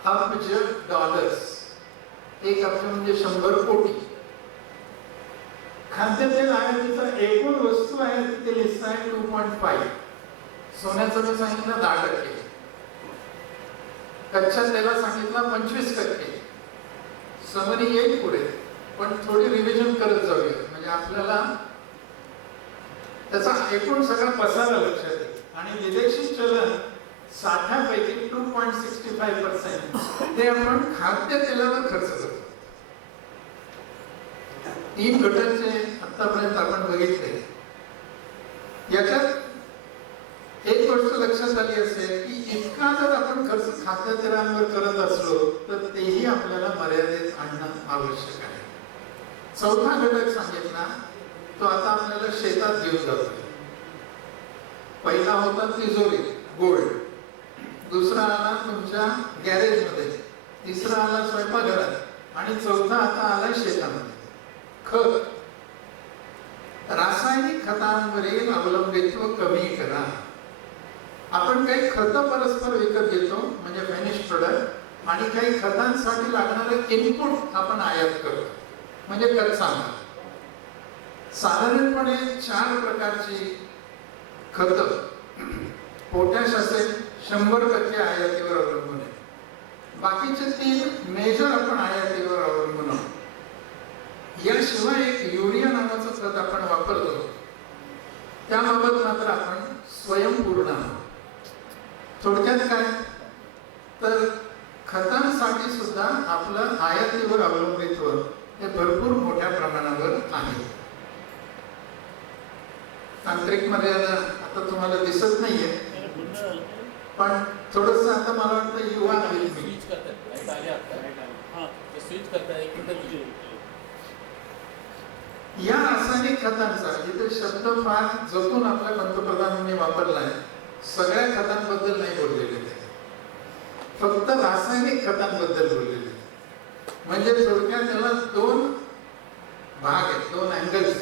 अब्ज डॉलर्स. 1 अब्ज म्हणजे 100 कोटी. खाद्यतेल आयातीचा एकूण वस्तू आयात केली 2.5. सोन्याचं मी सांगितलं 10%, कच्च्या तेला सांगितलं 25%. समरी येईल पुढे, पण थोडी रिव्हिजन करत जाऊया म्हणजे आपल्याला त्याचा एकूण सगळा पसारा लक्षात येईल. आणि विदेशी चलन साठ्यापैकी 2.65% ते आपण खाद्यतेलावर खर्च करतो. 3 घटक जे आतापर्यंत आपण बघितले, याच्यात एक गोष्ट लक्षात आली असेल की इतका जर आपण खर्च खाद्यतेलांवर करत असलो तर तेही आपल्याला मर्यादित आणणं आवश्यक आहे. 4था घटक सांगितला तो आता आपल्याला शेतात घेऊन जातो. पहिला होता तिजोरी, गोल्ड. दुसरा आला तुमच्या गॅरेजमध्ये, तिसरा आला स्वयंपाकघरात आणि 4था आता आला शेतामध्ये, खत. रासायनिक खतांवरील अवलंबित्व कमी करा. आपण काही खतं परस्पर विकत घेतो म्हणजे फिनिश प्रोडक्ट, आणि काही खतांसाठी लागणारे इनपुट आपण आयात करतो म्हणजे कच्चा माल. साधारणपणे 4 प्रकारची खतं. पोटॅश असेल 100% आयातीवर अवलंबून आहे. बाकीचे 3 मेजर आपण आयातीवर अवलंबून आहोत. याशिवाय एक युरिया नावाचं खत आपण वापरतो, त्याबाबत मात्र आपण स्वयंपूर्ण आहोत. थोडक्यात काय तर खतांसाठी सुद्धा आपलं आयातीवर अवलंबित्व हे भरपूर मोठ्या प्रमाणावर आहे. तांत्रिक मर्यादा आता तुम्हाला दिसत नाहीये, पण थोडस आता मला वाटतं युवा या रासायनिक खतांचा इथे शब्द फार जपून आपल्या पंतप्रधानांनी वापरलाय. सगळ्या खतांबद्दल नाही बोललेले ते, फक्त रासायनिक खतांबद्दल बोललेले. म्हणजे थोडक्यात त्याला 2 भाग आहेत, 2 अँगल्स.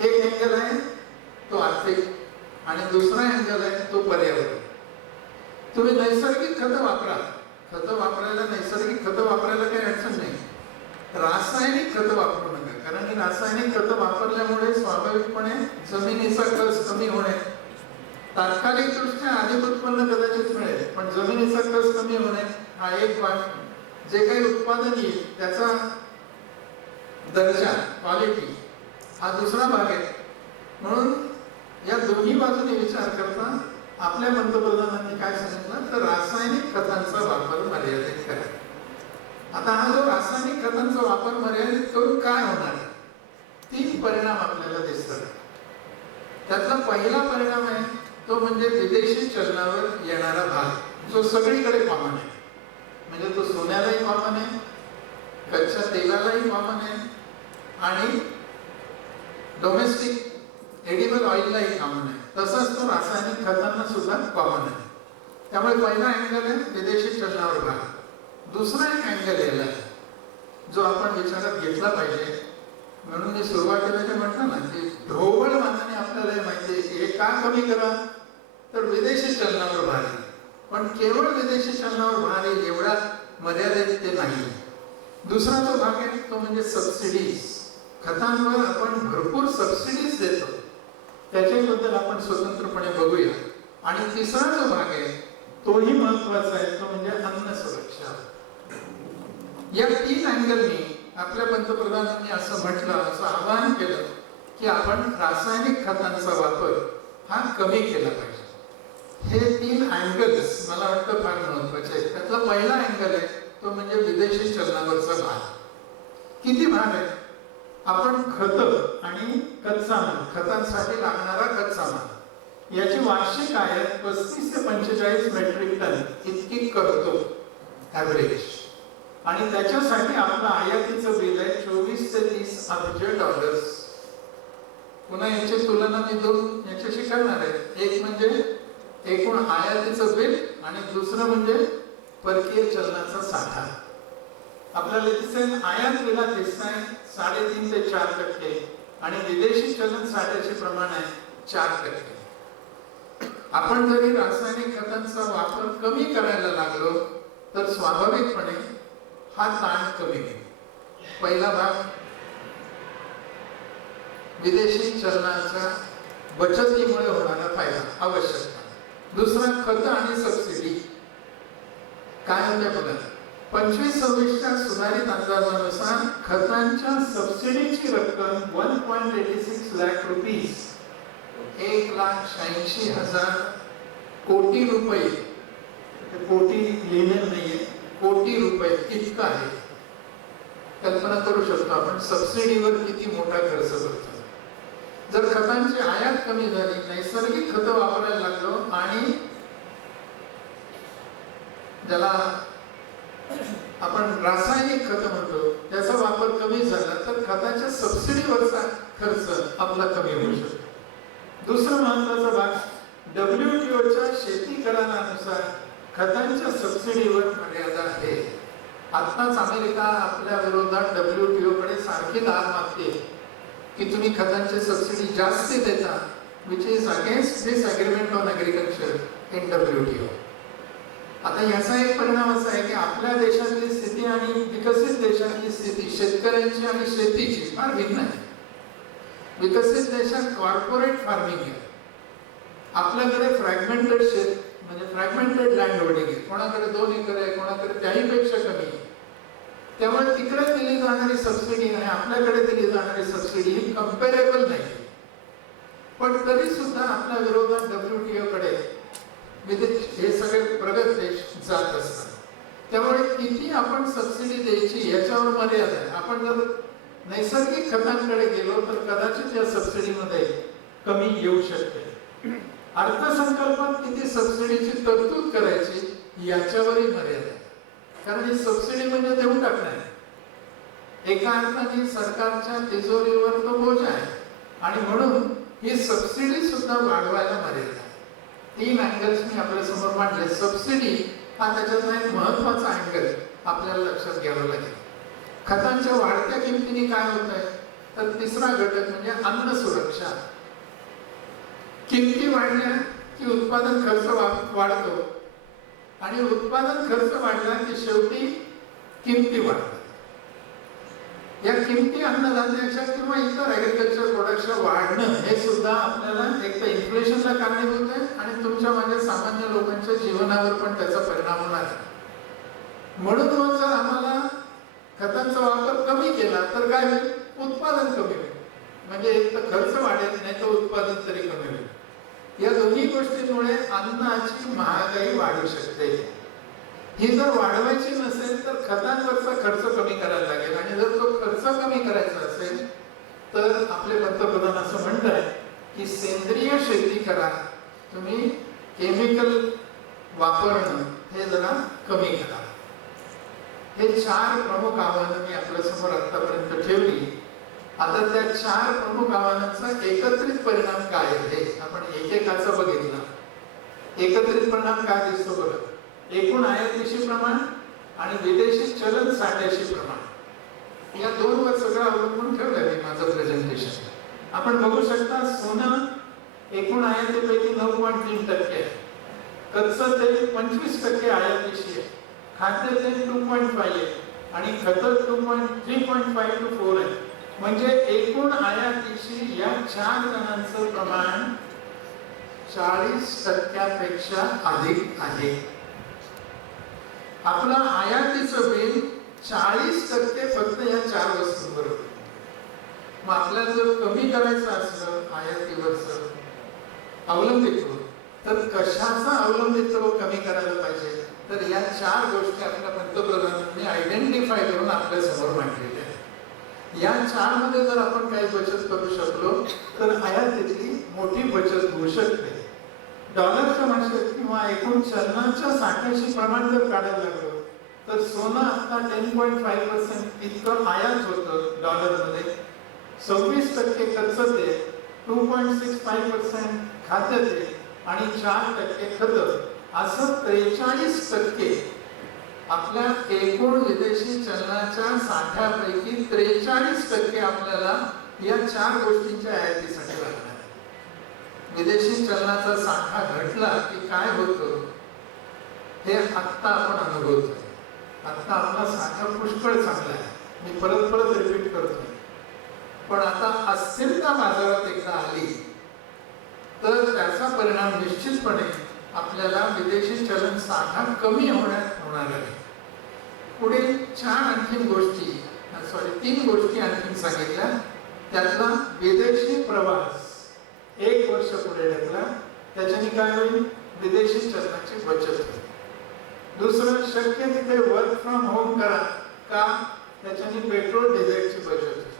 एक अँगल आहे तो आर्थिक आणि दुसरा अँगल आहे तो पर्यावरण. तुम्ही नैसर्गिक खतं वापरा, खतं वापरायला, नैसर्गिक खतं वापरायला काही अडचण नाही. रासायनिक खतं वापरू नका, कारण ही रासायनिक खतं वापरल्यामुळे स्वाभाविकपणे जमिनीचा कस कमी होणे, तात्कालिक दृष्ट्या अधिक उत्पन्न कदाचित मिळेल, पण जमिनीचा कस कमी होणे हा एक भाग. जे काही उत्पादन येईल त्याचा दर्जा, क्वालिटी हा दुसरा भाग आहे. म्हणून या दोन्ही बाजूने विचार करता आपल्या पंतप्रधानांनी काय सांगितलं तर रासायनिक खतांचा वापर मर्यादित करा. आता हा जो रासायनिक खतांचा वापर मर्यादित करून काय होणार, 3 परिणाम आपल्याला दिसतात. त्यातला पहिला परिणाम आहे तो म्हणजे विदेशी चलनावर येणारा भार, जो सगळीकडे कॉमन आहे. म्हणजे तो सोन्यालाही कॉमन आहे, कच्च्या तेलालाही कॉमन आहे आणि डोमेस्टिक एडिबल ऑइललाही कॉमन आहे. तसंच तो रासायनिक खतांना सुद्धा कॉमन आहे. त्यामुळे पहिला अँगल आहे विदेशी चलनावर भार. दुसरा एक अँगल यायला जो आपण विचारात घेतला पाहिजे. म्हणून मी सुरुवातीला जे म्हटलं ना की ढोबळ मानाने आपल्याला माहिती आहे की हे का कमी करा तर विदेशी चलनावर भार येईल. पण केवळ विदेशी चलनावर भार येईल एवढा मर्यादित ते नाही. दुसरा जो भाग आहे तो म्हणजे सबसिडीज. खतांवर आपण भरपूर सबसिडीज देतो, त्याच्याबद्दल आपण स्वतंत्रपणे बघूया. आणि तिसरा जो भाग आहे तोही महत्वाचा आहे, तो म्हणजे अन्न सुरक्षा. या 3 अँगलनी आपल्या पंतप्रधानांनी असं म्हटलं, असं आवाहन केलं की आपण रासायनिक खतांचा वापर हा कमी केला पाहिजे. हे 3 अँगल्स मला वाटतं फार महत्वाचे आहेत. त्यातला पहिला अँगल आहे तो म्हणजे विदेशी चलनावरचा भार. किती भार आहे? आपण खतं आणि कच्चा माल, खतांसाठी लागणारा कच्चा माल याची वार्षिक आयात 35 ते 45 मेट्रिक टन इतकी करतो ॲव्हरेज. आणि त्याच्यासाठी आपलं आयातीचं बिल आहे 24 ते 30 अब्ज डॉलर्स. पुन्हा याची तुलना मी 2 याच्याशी करणार आहे. एक म्हणजे एकूण आयातीचं बिल आणि दुसरं म्हणजे परकीय चलनाचा साठा. आपल्याला दिसेल आयात बिलात दिसतंय 3.5 ते 4% आणि विदेशी चलन साठ्याचे प्रमाण आहे 4%. आपण जरी रासायनिक खतांचा वापर कमी करायला लागलो तर स्वाभाविकपणे हा ताण कमी होईल. पहिला भाग विदेशी चलनाच्या बचतीमुळे होणारा फायदा, आवश्यकता. दुसरा खत आणि सबसिडी. काय होते बघा, 25-26च्या सुधारित अंदाजानुसार खतांच्या सबसिडीची रक्कम 1.86 लाख रुपीज, 1,86,000 कोटी रुपये. कोटी लिहिलेलं नाहीये, कोटी रुपये इतका आहे. कल्पना करू शकतो आपण सबसिडीवर किती मोठा खर्च करतो. जर खतांची आयात कमी झाली, नैसर्गिक खतं वापरायला लागलो आणि ज्याला आपण रासायनिक खत म्हणतो त्याचा वापर कमी झाला तर खताच्या सबसिडीवरचा खर्च आपला कमी होऊ शकतो. दुसरा महत्वाचा भाग WTOच्या शेती करारानुसार खतांच्या सबसिडीवर मर्यादा आहे. आत्ताच अमेरिका आपल्या विरोधात WTO कडे सारखी दाद मागते की तुम्ही खतांची सबसिडी जास्त देता, which is against this agreement on agriculture in WTO. आता याचा एक परिणाम असा आहे की आपल्या देशातली स्थिती आणि विकसित देशातली स्थिती शेतकऱ्यांची आणि शेतीची फार भिन्न आहे. विकसित देशात कॉर्पोरेट फार्मिंग आहे, आपल्याकडे फ्रॅगमेंटेड शेत म्हणजे फ्रॅगमेंटेड लँड होल्डिंग आहे. कोणाकडे 2 एकर आहे, कोणाकडे त्याहीपेक्षा कमी आहे. त्यामुळे तिकडे दिली जाणारी सबसिडी आणि आपल्याकडे दिली जाणारी सबसिडी ही कम्पेरेबल नाही. पण तरी सुद्धा आपल्या विरोधात WTO कडे हे सगळे प्रगत देश जात असतात. त्यामुळे किती आपण सबसिडी द्यायची याच्यावर मर्यादा आहे. आपण जर नैसर्गिक खतांकडे गेलो तर कदाचित या सबसिडीमध्ये कमी येऊ शकते. अर्थसंकल्पात किती सबसिडीची तरतूद करायची याच्यावरही मर्यादा आहे. कारण ही सबसिडी म्हणजे देऊन टाकणार. एका अर्थाने सरकारच्या तिजोरीवर तो बोज आहे आणि म्हणून ही सबसिडी सुद्धा वाढवायला मर्यादा आहे. 3 अँगल्स मी आपल्या समोर मांडले. सबसिडी हा त्याच्यातला एक महत्वाचा अँगल आपल्याला लक्षात घ्यावा लागेल. खतांच्या वाढत्या किमतीने काय होत आहे तर तिसरा घटक म्हणजे अन्न सुरक्षा. किमती वाढल्या की उत्पादन खर्च वाढतो आणि उत्पादन खर्च वाढला की शेवटी किमती वाढतात. या किमती अन्नधान्याच्या किंवा इतर ऍग्रिकल्चर प्रोडक्टच्या वाढणं हे सुद्धा आपल्याला एक तर इन्फ्लेशनला कारणीभूत आहे आणि तुमच्या माझ्या सामान्य लोकांच्या जीवनावर पण त्याचा परिणाम होणार आहे. म्हणून मग जर आम्हाला खतांचा वापर कमी केला तर काय होईल, उत्पादन कमी होईल. म्हणजे एक तर खर्च वाढेल नाही तर उत्पादन तरी कमी होईल. या दोन्ही गोष्टींमुळे अन्नाची महागाई वाढू शकते. ही जर वाढवायची नसेल तर खतांवरचा खर्च कमी करायला लागेल आणि जर तो खर्च कमी करायचा असेल तर आपले पंतप्रधान असं म्हणतात की सेंद्रिय शेती करा, तुम्ही केमिकल वापरणं हे जरा कमी करा. हे 4 प्रमुख आव्हानं मी आपल्या समोर आतापर्यंत ठेवली. आता त्या 4 प्रमुख आव्हानांचा एकत्रित परिणाम काय आहे आपण एकेकाचा बघितला. एकत्रित परिणाम काय दिसतो बघा. एकूण आयातीशी प्रमाण आणि विदेशी चलन साठ्याशी प्रमाण या 2 वर सगळं अवलंबून ठेवलंय मी माझं प्रेझेंटेशन. आपण बघू शकता सोनं एकूण आयातीपैकी 9.3% आहे. कच्चं तेल 25% आयातीशी आहे. खाद्य तेल 2.5 आहे आणि खतं 3.5 to 4 आहे. म्हणजे एकूण आयातीशी या 4 जणांचं प्रमाण 40% अधिक आहे. आपलं आयातीचं बिल 40% फक्त या 4 वस्तूंवर. मग आपल्याला जर कमी करायचं असलं आयातीवरचं अवलंबित्व तर कशाचं अवलंबित्व कमी करायला पाहिजे, तर या 4 गोष्टी आपल्या पंतप्रधानांनी आयडेंटिफाय करून आपल्या समोर मांडलेल्या आहेत. या 4 मध्ये जर आपण काही बचत करू शकलो तर आयातीतली मोठी बचत होऊ शकते. डॉलरच्या भाषेत किंवा एकूण चलनाच्या साठ्याशी प्रमाण जर काढायला लागलो तर सोनं आता 10.5% इतकं आयात होतं डॉलरमध्ये. 26% कच्चं तेल, 2.65% खाद्य तेल आणि 4% खतं, असं 43% आपल्या एकूण विदेशी चलनाच्या साठ्यापैकी 43% आपल्याला या 4 गोष्टींच्या आयातीसाठी लागणार. विदेशी चलनाचा साठा घटला की काय होतं हे आत्ता आपण अनुभवतोय. आत्ता आपला साठा पुष्कळ चांगला आहे, मी परत रिपीट करतोय. पण आता अस्थिरता बाजारात एकदा आली तर त्याचा परिणाम निश्चितपणे आपल्याला विदेशी चलन साठा कमी होण्यात होणार आहे. पुढे 3 गोष्टी आणखी सांगितल्या. त्यातला विदेशी प्रवास 1 वर्ष पुढे ढकला, त्याच्याने काय होईल, विदेशी चलनाची बचत होईल. दुसरं, शक्य तिथे वर्क फ्रॉम होम करा का, त्याच्याने पेट्रोल डिझेलची बचत होईल.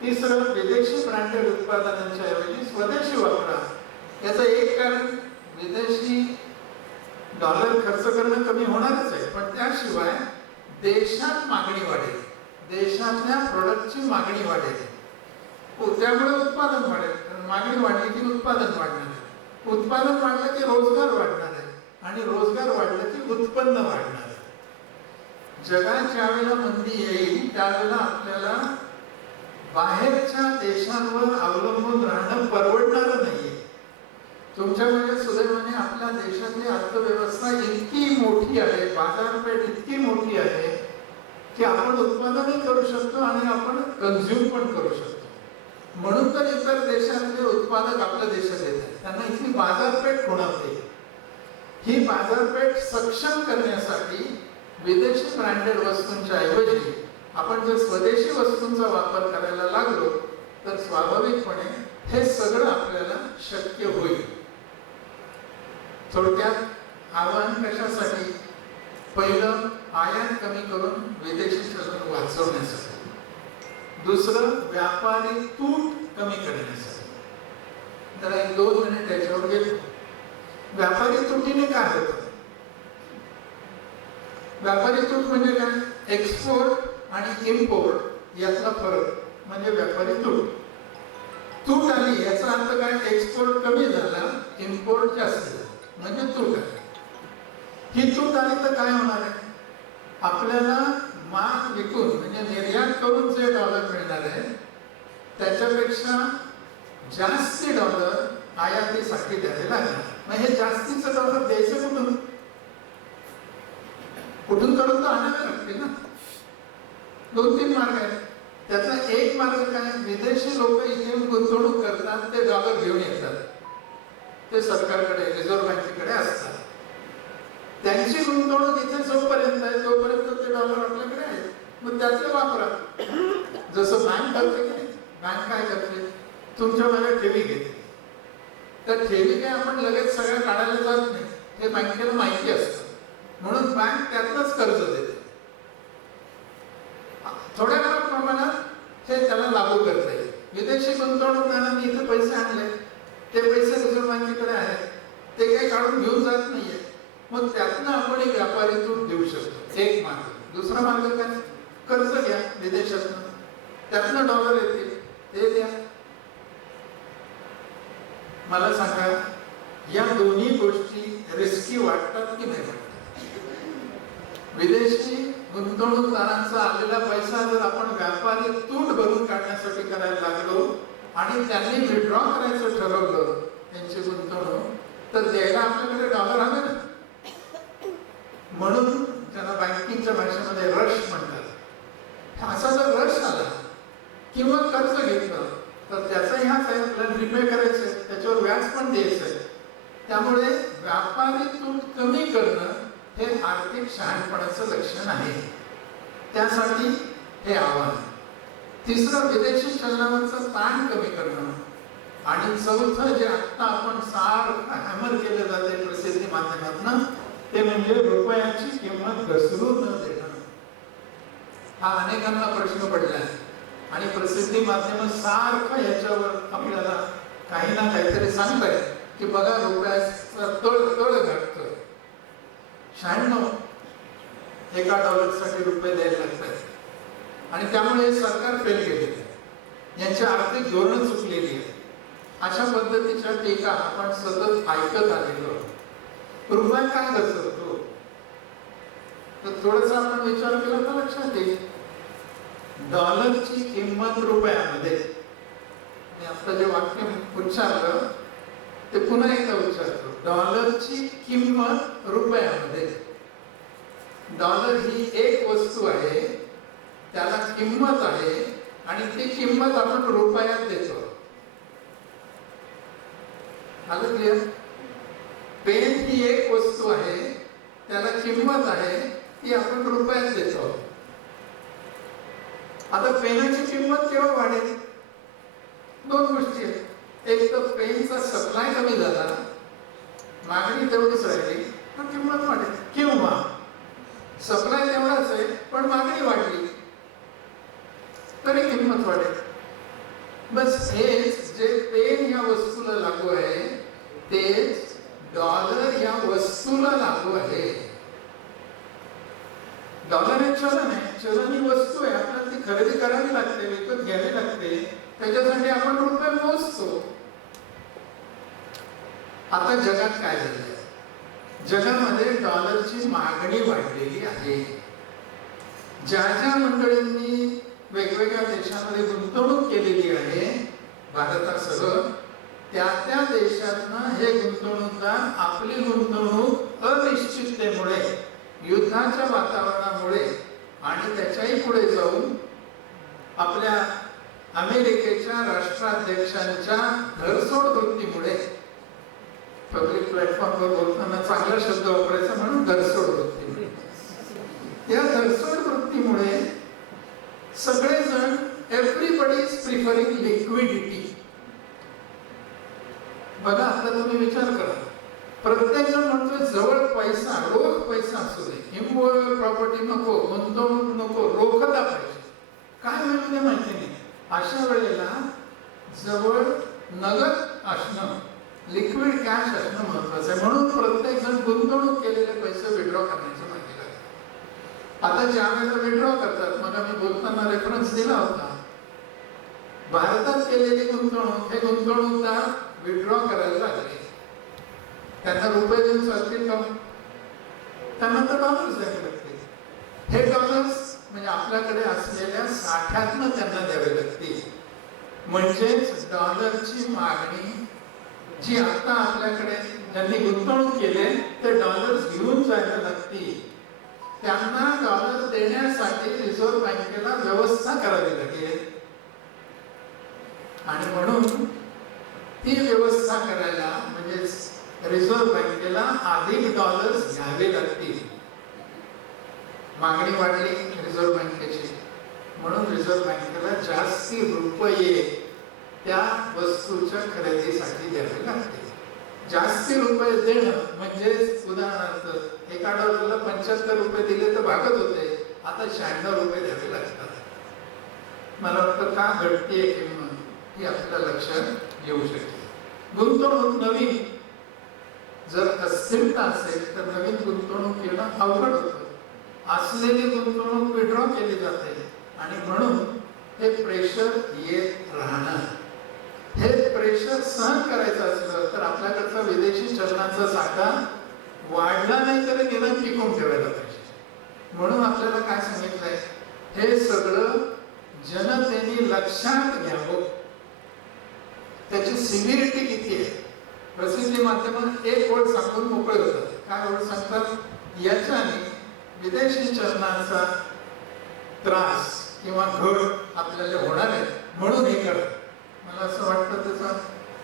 तिसरं, विदेशी ब्रँडेड उत्पादनांच्या ऐवजी स्वदेशी वापरा. याचं एक कारण विदेशी डॉलर खर्च करणं कमी होणारच आहे, पण त्याशिवाय देशात मागणी वाढेल, देशातल्या प्रोडक्टची मागणी वाढेल, त्यामुळे उत्पादन वाढेल. मागणी वाढली की उत्पादन वाढणार आहे, उत्पादन वाढलं की रोजगार वाढणार आहे आणि रोजगार वाढलं की उत्पन्न वाढणार आहे. जगात ज्या वेळेला मंदी येईल त्यावेळेला आपल्याला बाहेरच्या देशांवर अवलंबून राहणं परवडणार नाहीये. तुमच्या म्हणजे सुदैवाने आपल्या देशातली अर्थव्यवस्था इतकी मोठी आहे, बाजारपेठ इतकी मोठी आहे की आपण उत्पादनही करू शकतो आणि आपण कन्झ्युम पण करू शकतो. म्हणून तर इतर देशातले उत्पादक आपल्या देशात येतात, त्यांना इथली बाजारपेठ होणार. ही बाजारपेठ सक्षम करण्यासाठी विदेशी ब्रँडेड वस्तूंच्या ऐवजी आपण जर स्वदेशी वस्तूंचा वापर करायला लागलो तर स्वाभाविकपणे हे सगळं आपल्याला शक्य होईल. थोडक्यात आव्हान कशासाठी, पहिलं आयात कमी करून विदेशी चलन वाचवण्यासाठी. दुसरं, व्यापारी तूट कमी करण्यासाठी. तर 1-2 मिनिट त्याच्यावर गेलो. व्यापारी तुटीने काय होतं? व्यापारी तूट म्हणजे काय? एक्सपोर्ट आणि इम्पोर्ट यातला फरक म्हणजे व्यापारी तूट. तूट आली याचा अर्थ काय? एक्सपोर्ट कमी झाला, इम्पोर्ट जास्त झाला, म्हणजे तूट आली. ही तूट आली तर काय होणार आहे? आपल्याला माल विकून म्हणजे निर्यात करून जे डॉलर मिळणार आहे त्याच्यापेक्षा जास्ती डॉलर आयातीसाठी द्यावे लागणार. मग हे जास्तीचं डॉलर द्यायचं कुठून? कुठून करून तर आणावे लागते ना. 2-3 मार्ग आहेत. त्याचा एक मार्ग काय, विदेशी लोक इथे येऊन गुंतवणूक करतात, ते डॉलर घेऊन येतात, ते सरकारकडे रिझर्व्ह बँकेकडे असतात. त्यांची गुंतवणूक इथे जोपर्यंत आहे तोपर्यंत ते डॉलर आपल्याकडे आहे, मग त्यातले वापरा. जसं बँक करते की बँक काय करते, तुमच्या माझ्या ठेवी घेते. तर ठेवी काय आपण लगेच सगळ्या काढायला जात नाही, हे बँकेला माहिती असतं, म्हणून बँक त्यातनंच कर्ज देते. थोड्या प्रमाणात हे त्याला लागू करता येईल. विदेशी गुंतवणूकदारांनी इथे पैसे आणले, ते पैसे रिझर्व्ह बँकेकडे आहेत, ते काही काढून घेऊन जात नाहीये, मग त्यातनं आपण एक व्यापारी तूट देऊ शकतो, एक मार्ग. दुसरा मार्ग काय, कर्ज घ्या विदेशातनं, त्यातनं डॉलर येतील, ते द्या. मला सांगा, या दोन्ही गोष्टी रिस्की वाटतात की नाही वाटतात? विदेशी गुंतवणूकदारांचा आलेला पैसा जर आपण व्यापारी तूट भरून काढण्यासाठी करायला लागलो आणि त्यांनी विड्रॉ करायचं ठरवलं त्यांची गुंतवणूक, तर द्यायला आपल्याकडे डॉलर आले ना. म्हणून त्यांना बँकिंगच्या भाषेमध्ये रश म्हणतात. असा जर रश आला किंवा कर्ज घेतलं तर त्याचा ह्या आपल्याला रिपे करायचं, त्याच्यावर व्याज पण द्यायचं. त्यामुळे व्यापारी तूट कमी करणं हे आर्थिक शहाणपणाचं लक्षण आहे. त्यासाठी हे आव्हान. तिसरं, विदेशी चलनावरचा ताण कमी करणं. आणि चौथं, जे आता आपण सारखं हॅमर केलं जाते प्रसिद्धी माध्यमातून, ते म्हणजे रुपयाची किंमत घसरू न देणं. हा अनेकांना प्रश्न पडला आहे आणि प्रसिद्धी माध्यम सारखं याच्यावर आपल्याला काही ना काहीतरी सांगताय की बघा रुपयाचा तळ घटतोय. 96 एका डॉलरसाठी रुपये द्यायला लागतात आणि त्यामुळे सरकार फेल गेलेलं आहे, यांची आर्थिक धोरणं चुकलेली आहे. अशा पद्धतीच्या टीका आपण सतत ऐकत आलेलो. रुपया काय घसरतो, तर थोडंसं आपण विचार केला तर लक्षात येईल. डॉलरची किंमत रुपयामध्ये, मी आता जे वाक्य उच्चारलं ते पुन्हा एकदा उच्चारतो. डॉलरची किंमत रुपयामध्ये. डॉलर ही एक वस्तू आहे, त्याला किंमत आहे आणि ती किंमत आपण रुपयात देतो. आलं क्लिअर? पेन ही एक वस्तू आहे, त्याला किंमत आहे, ती आपण रुपयात देतो. आता पेनाची किंमत केव्हा वाढेल? दोन गोष्टी आहेत. एक तर पेनचा सप्लाय कमी झाला, मागणी तेवढीच राहिली, पण किंमत वाढेल. किंवा सप्लाय तेवढाच आहे पण मागणी वाढली तरी किंमत वाढेल. बस हेच जे पेन या वस्तूला लागू आहे तेच डॉलर या वस्तूला लागू आहे. डॉलर हे चलन आहे, चलन ही वस्तू आहे, आपल्याला ती खरेदी करावी लागते, विकत घ्यावी लागते, त्याच्यासाठी आपण रुपये मोजतो. आता जगात काय झालंय? जगामध्ये डॉलरची मागणी वाढलेली आहे. ज्या ज्या मंडळींनी वेगवेगळ्या देशांमध्ये गुंतवणूक केलेली आहे भारतासह, त्या त्या देशातनं हे गुंतवणूकदार आपली गुंतवणूक अनिश्चिततेमुळे, युद्धाच्या वातावरणामुळे आणि त्याच्याही पुढे जाऊन आपल्या अमेरिकेच्या राष्ट्राध्यक्षांच्या घरसोड वृत्तीमुळे, पब्लिक प्लॅटफॉर्मवर बोलताना चांगला शब्द वापरायचा म्हणून घरसोड वृत्ती, या घरसोड वृत्तीमुळे सगळेजण, एव्हरीबडी इज प्रिफरिंग लिक्विडिटी. बघा, आता तुम्ही विचार करा, प्रत्येक जण म्हणतोय जवळ पैसा, रोख पैसा असू दे, इमोवेबल प्रॉपर्टी नको, गुंतवणूक नको, रोखता पाहिजे. काय होईल ते माहिती नाही. अशा वेळेला जवळ नगद असणं, लिक्विड कॅश असणं महत्वाचं आहे. म्हणून प्रत्येक जण गुंतवणूक केलेले पैसे विड्रॉ करण्याची माहिती लागते. आता ज्या वेळेला विड्रॉ करतात, मग आम्ही बोलताना रेफरन्स दिला होता, भारतात केलेली गुंतवणूक, हे गुंतवणूकदार विड्रॉ करायला लागले. त्यांना रुपये देऊन चालतील का? त्यांना तर डॉलर्स द्यावे लागतील. हे डॉलर्स म्हणजे आपल्याकडे असलेल्या साठ्यातनं त्यांना द्यावे लागतील. म्हणजेच डॉलरची मागणी जी आता आपल्याकडे ज्यांनी गुंतवणूक केले ते डॉलर्स घेऊन जायला लागतील. त्यांना डॉलर देण्यासाठी रिझर्व्ह बँकेला व्यवस्था करावी लागेल आणि म्हणून ती व्यवस्था करायला म्हणजे रिझर्व्ह बँकेला अधिक डॉलर्स घ्यावे लागतील. मागणी वाढली रिझर्व्ह बँकेची, म्हणून रिझर्व्ह बँकेला जास्ती रुपये त्या वस्तूच्या खरेदीसाठी द्यावे लागतील. जास्ती रुपये देणं म्हणजे उदाहरणार्थ एका डॉलरला 75 रुपये दिले तर भागत होते, आता 96 रुपये द्यावे लागतात. मला वाटतं का घटतीये किंमत ही आपल्या लक्षात येऊ शकते. गुंतवणूक नवीन जर अस्थिरता असेल तर नवीन गुंतवणूक केलं अवघड होतं. असलेली गुंतवणूक विड्रॉ केली जाते आणि म्हणून हे प्रेशर येत राहणार. हे प्रेशर सहन करायचं असलं तर आपल्याकडचा विदेशी चलनाचा साठा वाढला नाही तरी निदान टिकून ठेवायला पाहिजे. म्हणून आपल्याला काय सांगितलंय, हे सगळं जनतेने लक्षात घ्यावं. त्याची सिव्हिरिटी किती आहे. प्रसिद्धी माध्यमात एक ओळ सांगून मोकळे होतात. काय ओळ सांगतात, याच्याने विदेशी चलनाचा त्रास किंवा घट आपल्याला होणार आहे म्हणून हे करा. मला असं वाटतं त्याचा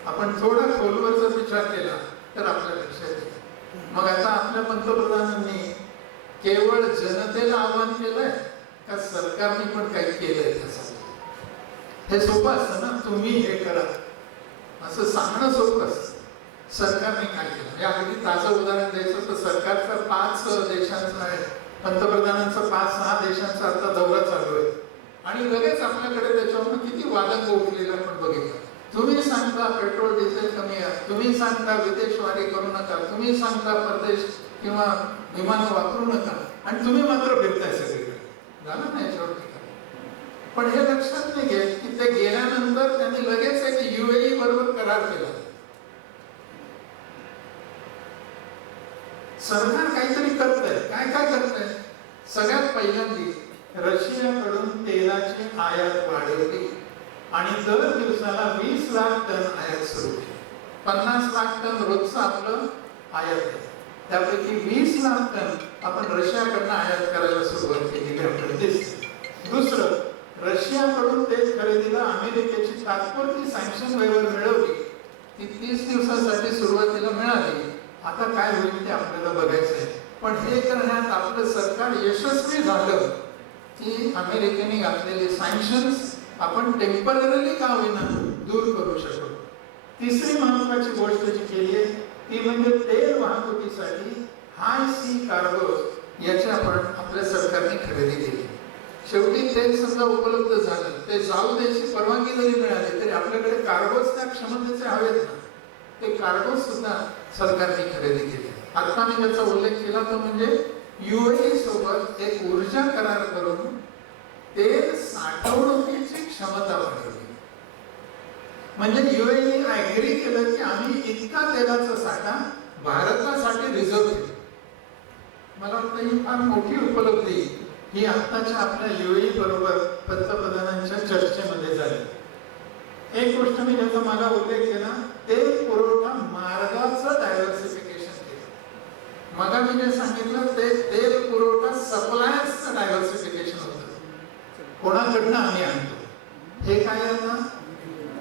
आपण थोडा खोलवर जर विचार केला तर आपल्या लक्षात येईल. मग आता आपल्या पंतप्रधानांनी केवळ जनतेला आवाहन केलंय का सरकारने पण काही केलंय त्यासाठी? हे सोपं असतं ना, तुम्ही हे करा असं सांगणं सोपं असतं. सरकारने काय केलं हे अगदी ताजं उदाहरण द्यायचं तर सरकारचा 5 देशांचा आहे, पंतप्रधानांचा 5-6 देशांचा आता दौरा चालू आहे आणि लगेच आपल्याकडे त्याच्यावर किती वादंग उठलेला आपण बघितलं. तुम्ही सांगता पेट्रोल डिझेल कमी आहे, तुम्ही सांगता विदेशवारी करू नका, तुम्ही सांगता परदेश किंवा विमान वापरू नका आणि तुम्ही मात्र फिरताय सगळीकडे. झालं ना याच्यावर टीका. पण हे लक्षात नाही घेत की ते गेल्यानंतर त्यांनी लगेच एक UAE बरोबर करार केला. सरकार काहीतरी करतंय. काय काय करतंय? सगळ्यात पहिल्यांदी रशियाकडून तेलाची आयात वाढवली आणि दर दिवसाला 20 लाख टन आयात सुरू केली. 50 लाख टन रोजचं आपलं आयात आहे, त्यापैकी 20 लाख टन आपण रशियाकडनं आयात करायला सुरुवात केली आपल्याला. दुसरं, रशियाकडून तेल खरेदीला अमेरिकेची तात्पुरती सँक्शन वेवर मिळवली. ती 30 दिवसांसाठी सुरुवातीला मिळाली. आता काय होईल ते आपल्याला बघायचं आहे. पण हे करण्यात आपलं सरकार यशस्वी झालं की अमेरिकेने घातलेले सँक्शन्स आपण टेम्पररीली का होईना दूर करू शकतो. तिसरी महत्वाची गोष्ट जी केली आहे ती म्हणजे तेल वाहतुकीसाठी हाय सी कार्गोज याची आपण आपल्या सरकारने खरेदी केली. शेवटी तेल समजा उपलब्ध झालं, ते जाऊ द्यायची परवानगी जरी मिळाली तरी आपल्याकडे कार्गोज त्या क्षमतेचे हवेत ना, ते कार्गोज सुद्धा सरकारने खरेदी केली. आता मी त्याचा उल्लेख केला तो म्हणजे UAE सोबत एक ऊर्जा करार करून तेल साठवणुकीची क्षमता वाढवली. म्हणजे UAE ऍग्री केलं की आम्ही इतका तेलाचा साठा भारतासाठी रिझर्व्ह केला. मला वाटतं ही फार मोठी उपलब्धी ही आत्ताच्या आपल्या UAE बरोबर पंतप्रधानांच्या चर्चेमध्ये झाली. एक गोष्ट मी ज्याचा मला उल्लेख केला, तेल पुरवठा मार्गाचं डायव्हर्सिफिकेशन केलं. मग मी जे सांगितलं ते तेल पुरवठा सप्लायर्सचं डायव्हर्सिफिकेशन होतं. कोणाकडनं आम्ही आणतो हे काय आहे ना,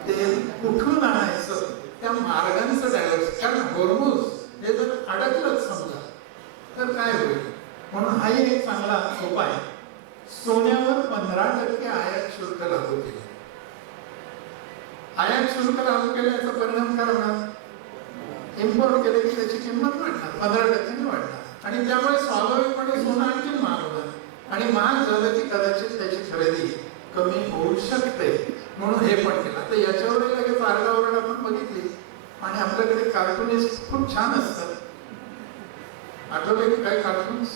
तेल कुठून आणायचं त्या मार्गांचं डायव्हर्सिफिकेशन. कारण होर्मुझ हे जर अडकलंच समजा तर काय होईल. म्हणून हाही एक चांगला उपाय. सोन्यावर 15% आयात शुल्क लागू केले. आयात शुल्क लागू केल्याचा परिणाम काय होणार, इम्पोर्ट केले की त्याची किंमत वाढणार, 15% वाढणार आणि त्यामुळे स्वाभाविकपणे सोनं आणखी महाग होणार आणि महाग झालं की कदाचित त्याची खरेदी कमी होऊ शकते. म्हणून हे पण केलं. आता याच्यावर लगेच आरडाओरड आपण बघितली आणि आपल्याकडे कार्टुनिस्ट खूप छान असतात. आठवले की काय कार्टून्स,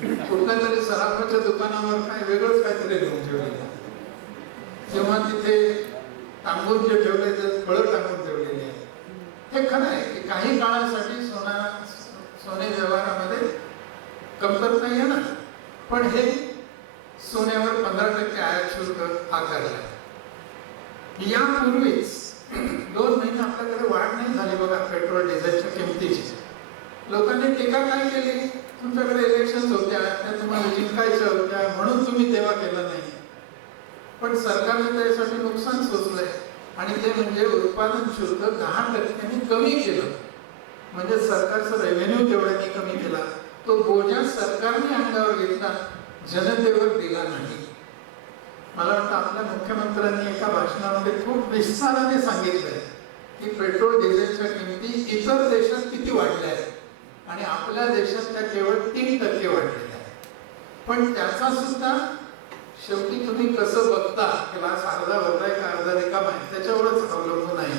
कुठल्या तरी सराफाच्या दुकानावर काय वेगळंच काहीतरी घेऊन ठेवलेलं किंवा तिथे टांगून जे ठेवले ते फळं टांगून ठेवलेली आहे. हे खरं आहे की काही काळासाठी सोने व्यवहारामध्ये कमतरता येणार, पण हे सोन्यावर 15% आयात शुल्क आकारलं. यापूर्वीच 2 महिने आपल्याकडे वाढ नाही झाली बघा पेट्रोल डिझेलच्या किमतीची. लोकांनी टीका काय केली तुमच्याकडे इलेक्शन्स होत्या, त्या तुम्हाला जिंकायच्या होत्या म्हणून तुम्ही तेव्हा केलं नाही. पण सरकारने त्यासाठी नुकसान सोसलंय आणि ते म्हणजे उत्पादन शुल्क 10% कमी केलं. म्हणजे सरकारचं रेव्हेन्यू तेवढ्याने कमी केला. तो बोजा सरकारने अंगावर घेतला, जनतेवर दिला नाही. मला वाटतं आपल्या मुख्यमंत्र्यांनी एका भाषणामध्ये खूप विस्ताराने सांगितलंय की पेट्रोल डिझेलच्या किमती इतर देशात किती वाढल्या आहेत आणि आपल्या देशात त्या केवळ 3% वाढलेल्या आहेत. पण त्याचा सुद्धा शेवटी तुम्ही कसं बघता, ग्लास अर्धा भरलाय का अर्धा रिकामा आहे त्याच्यावरच अवलंबून आहे.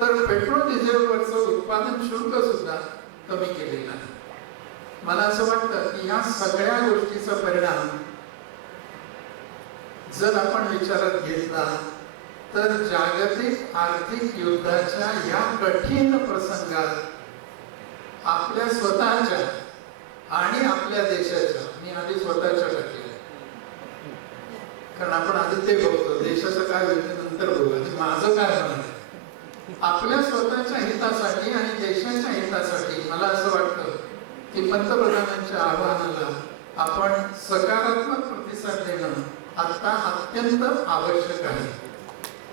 तर पेट्रोल डिझेलवरचं उत्पादन शुल्क सुद्धा कमी केलेलं आहे. मला असं वाटतं की या सगळ्या गोष्टीचा परिणाम जर आपण विचारात घेतला तर जागतिक आर्थिक युद्धाच्या या कठीण प्रसंगात आपल्या स्वतःच्या आणि आपल्या देशाच्या, मी आधी स्वतःच्या टाकले कारण आपण आधी ते बघतो, देशाचं काय होईल नंतर बघू आणि माझं काय होणार आहे. आपल्या स्वतःच्या हितासाठी आणि देशाच्या हितासाठी मला असं वाटतं की पंतप्रधानांच्या आवाहनाला आपण सकारात्मक प्रतिसाद देणं आता अत्यंत आवश्यक आहे.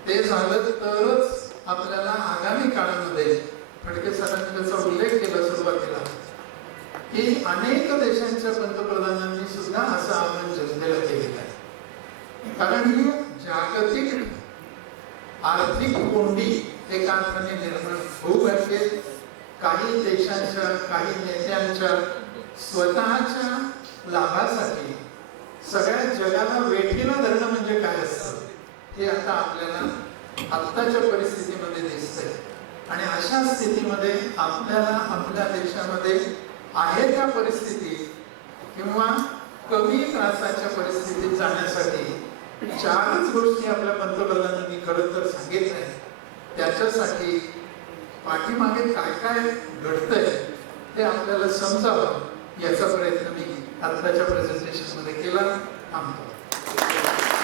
ते झालं तरच आपल्याला आगामी काळामध्ये, फडके सरांनी त्याचा उल्लेख केला सुरुवातीला, की अनेक देशांच्या पंतप्रधानांनी सुद्धा असं आवाहन जनतेला केलेलं आहे. कारण ही जागतिक आर्थिक कोंडी एका अर्थाने निर्माण होऊ शकते. काही देशांच्या, काही नेत्यांच्या स्वतःच्या लाभासाठी सगळ्या जगाला वेठीला धरणं म्हणजे काय असतं हे आता आपल्याला आत्ताच्या परिस्थितीमध्ये दिसतंय. आणि अशा स्थितीमध्ये आपल्याला आपल्या देशामध्ये आहे त्या परिस्थिती किंवा कमी त्रासाच्या परिस्थितीत जाण्यासाठी 4च गोष्टी आपल्या पंतप्रधानांनी खरं तर सांगितल्या. त्याच्यासाठी पाठीमागे काय काय घडतंय ते आपल्याला समजावं याचा प्रयत्न मी आत्ताच्या प्रेझेंटेशन मध्ये केला. थांबतो.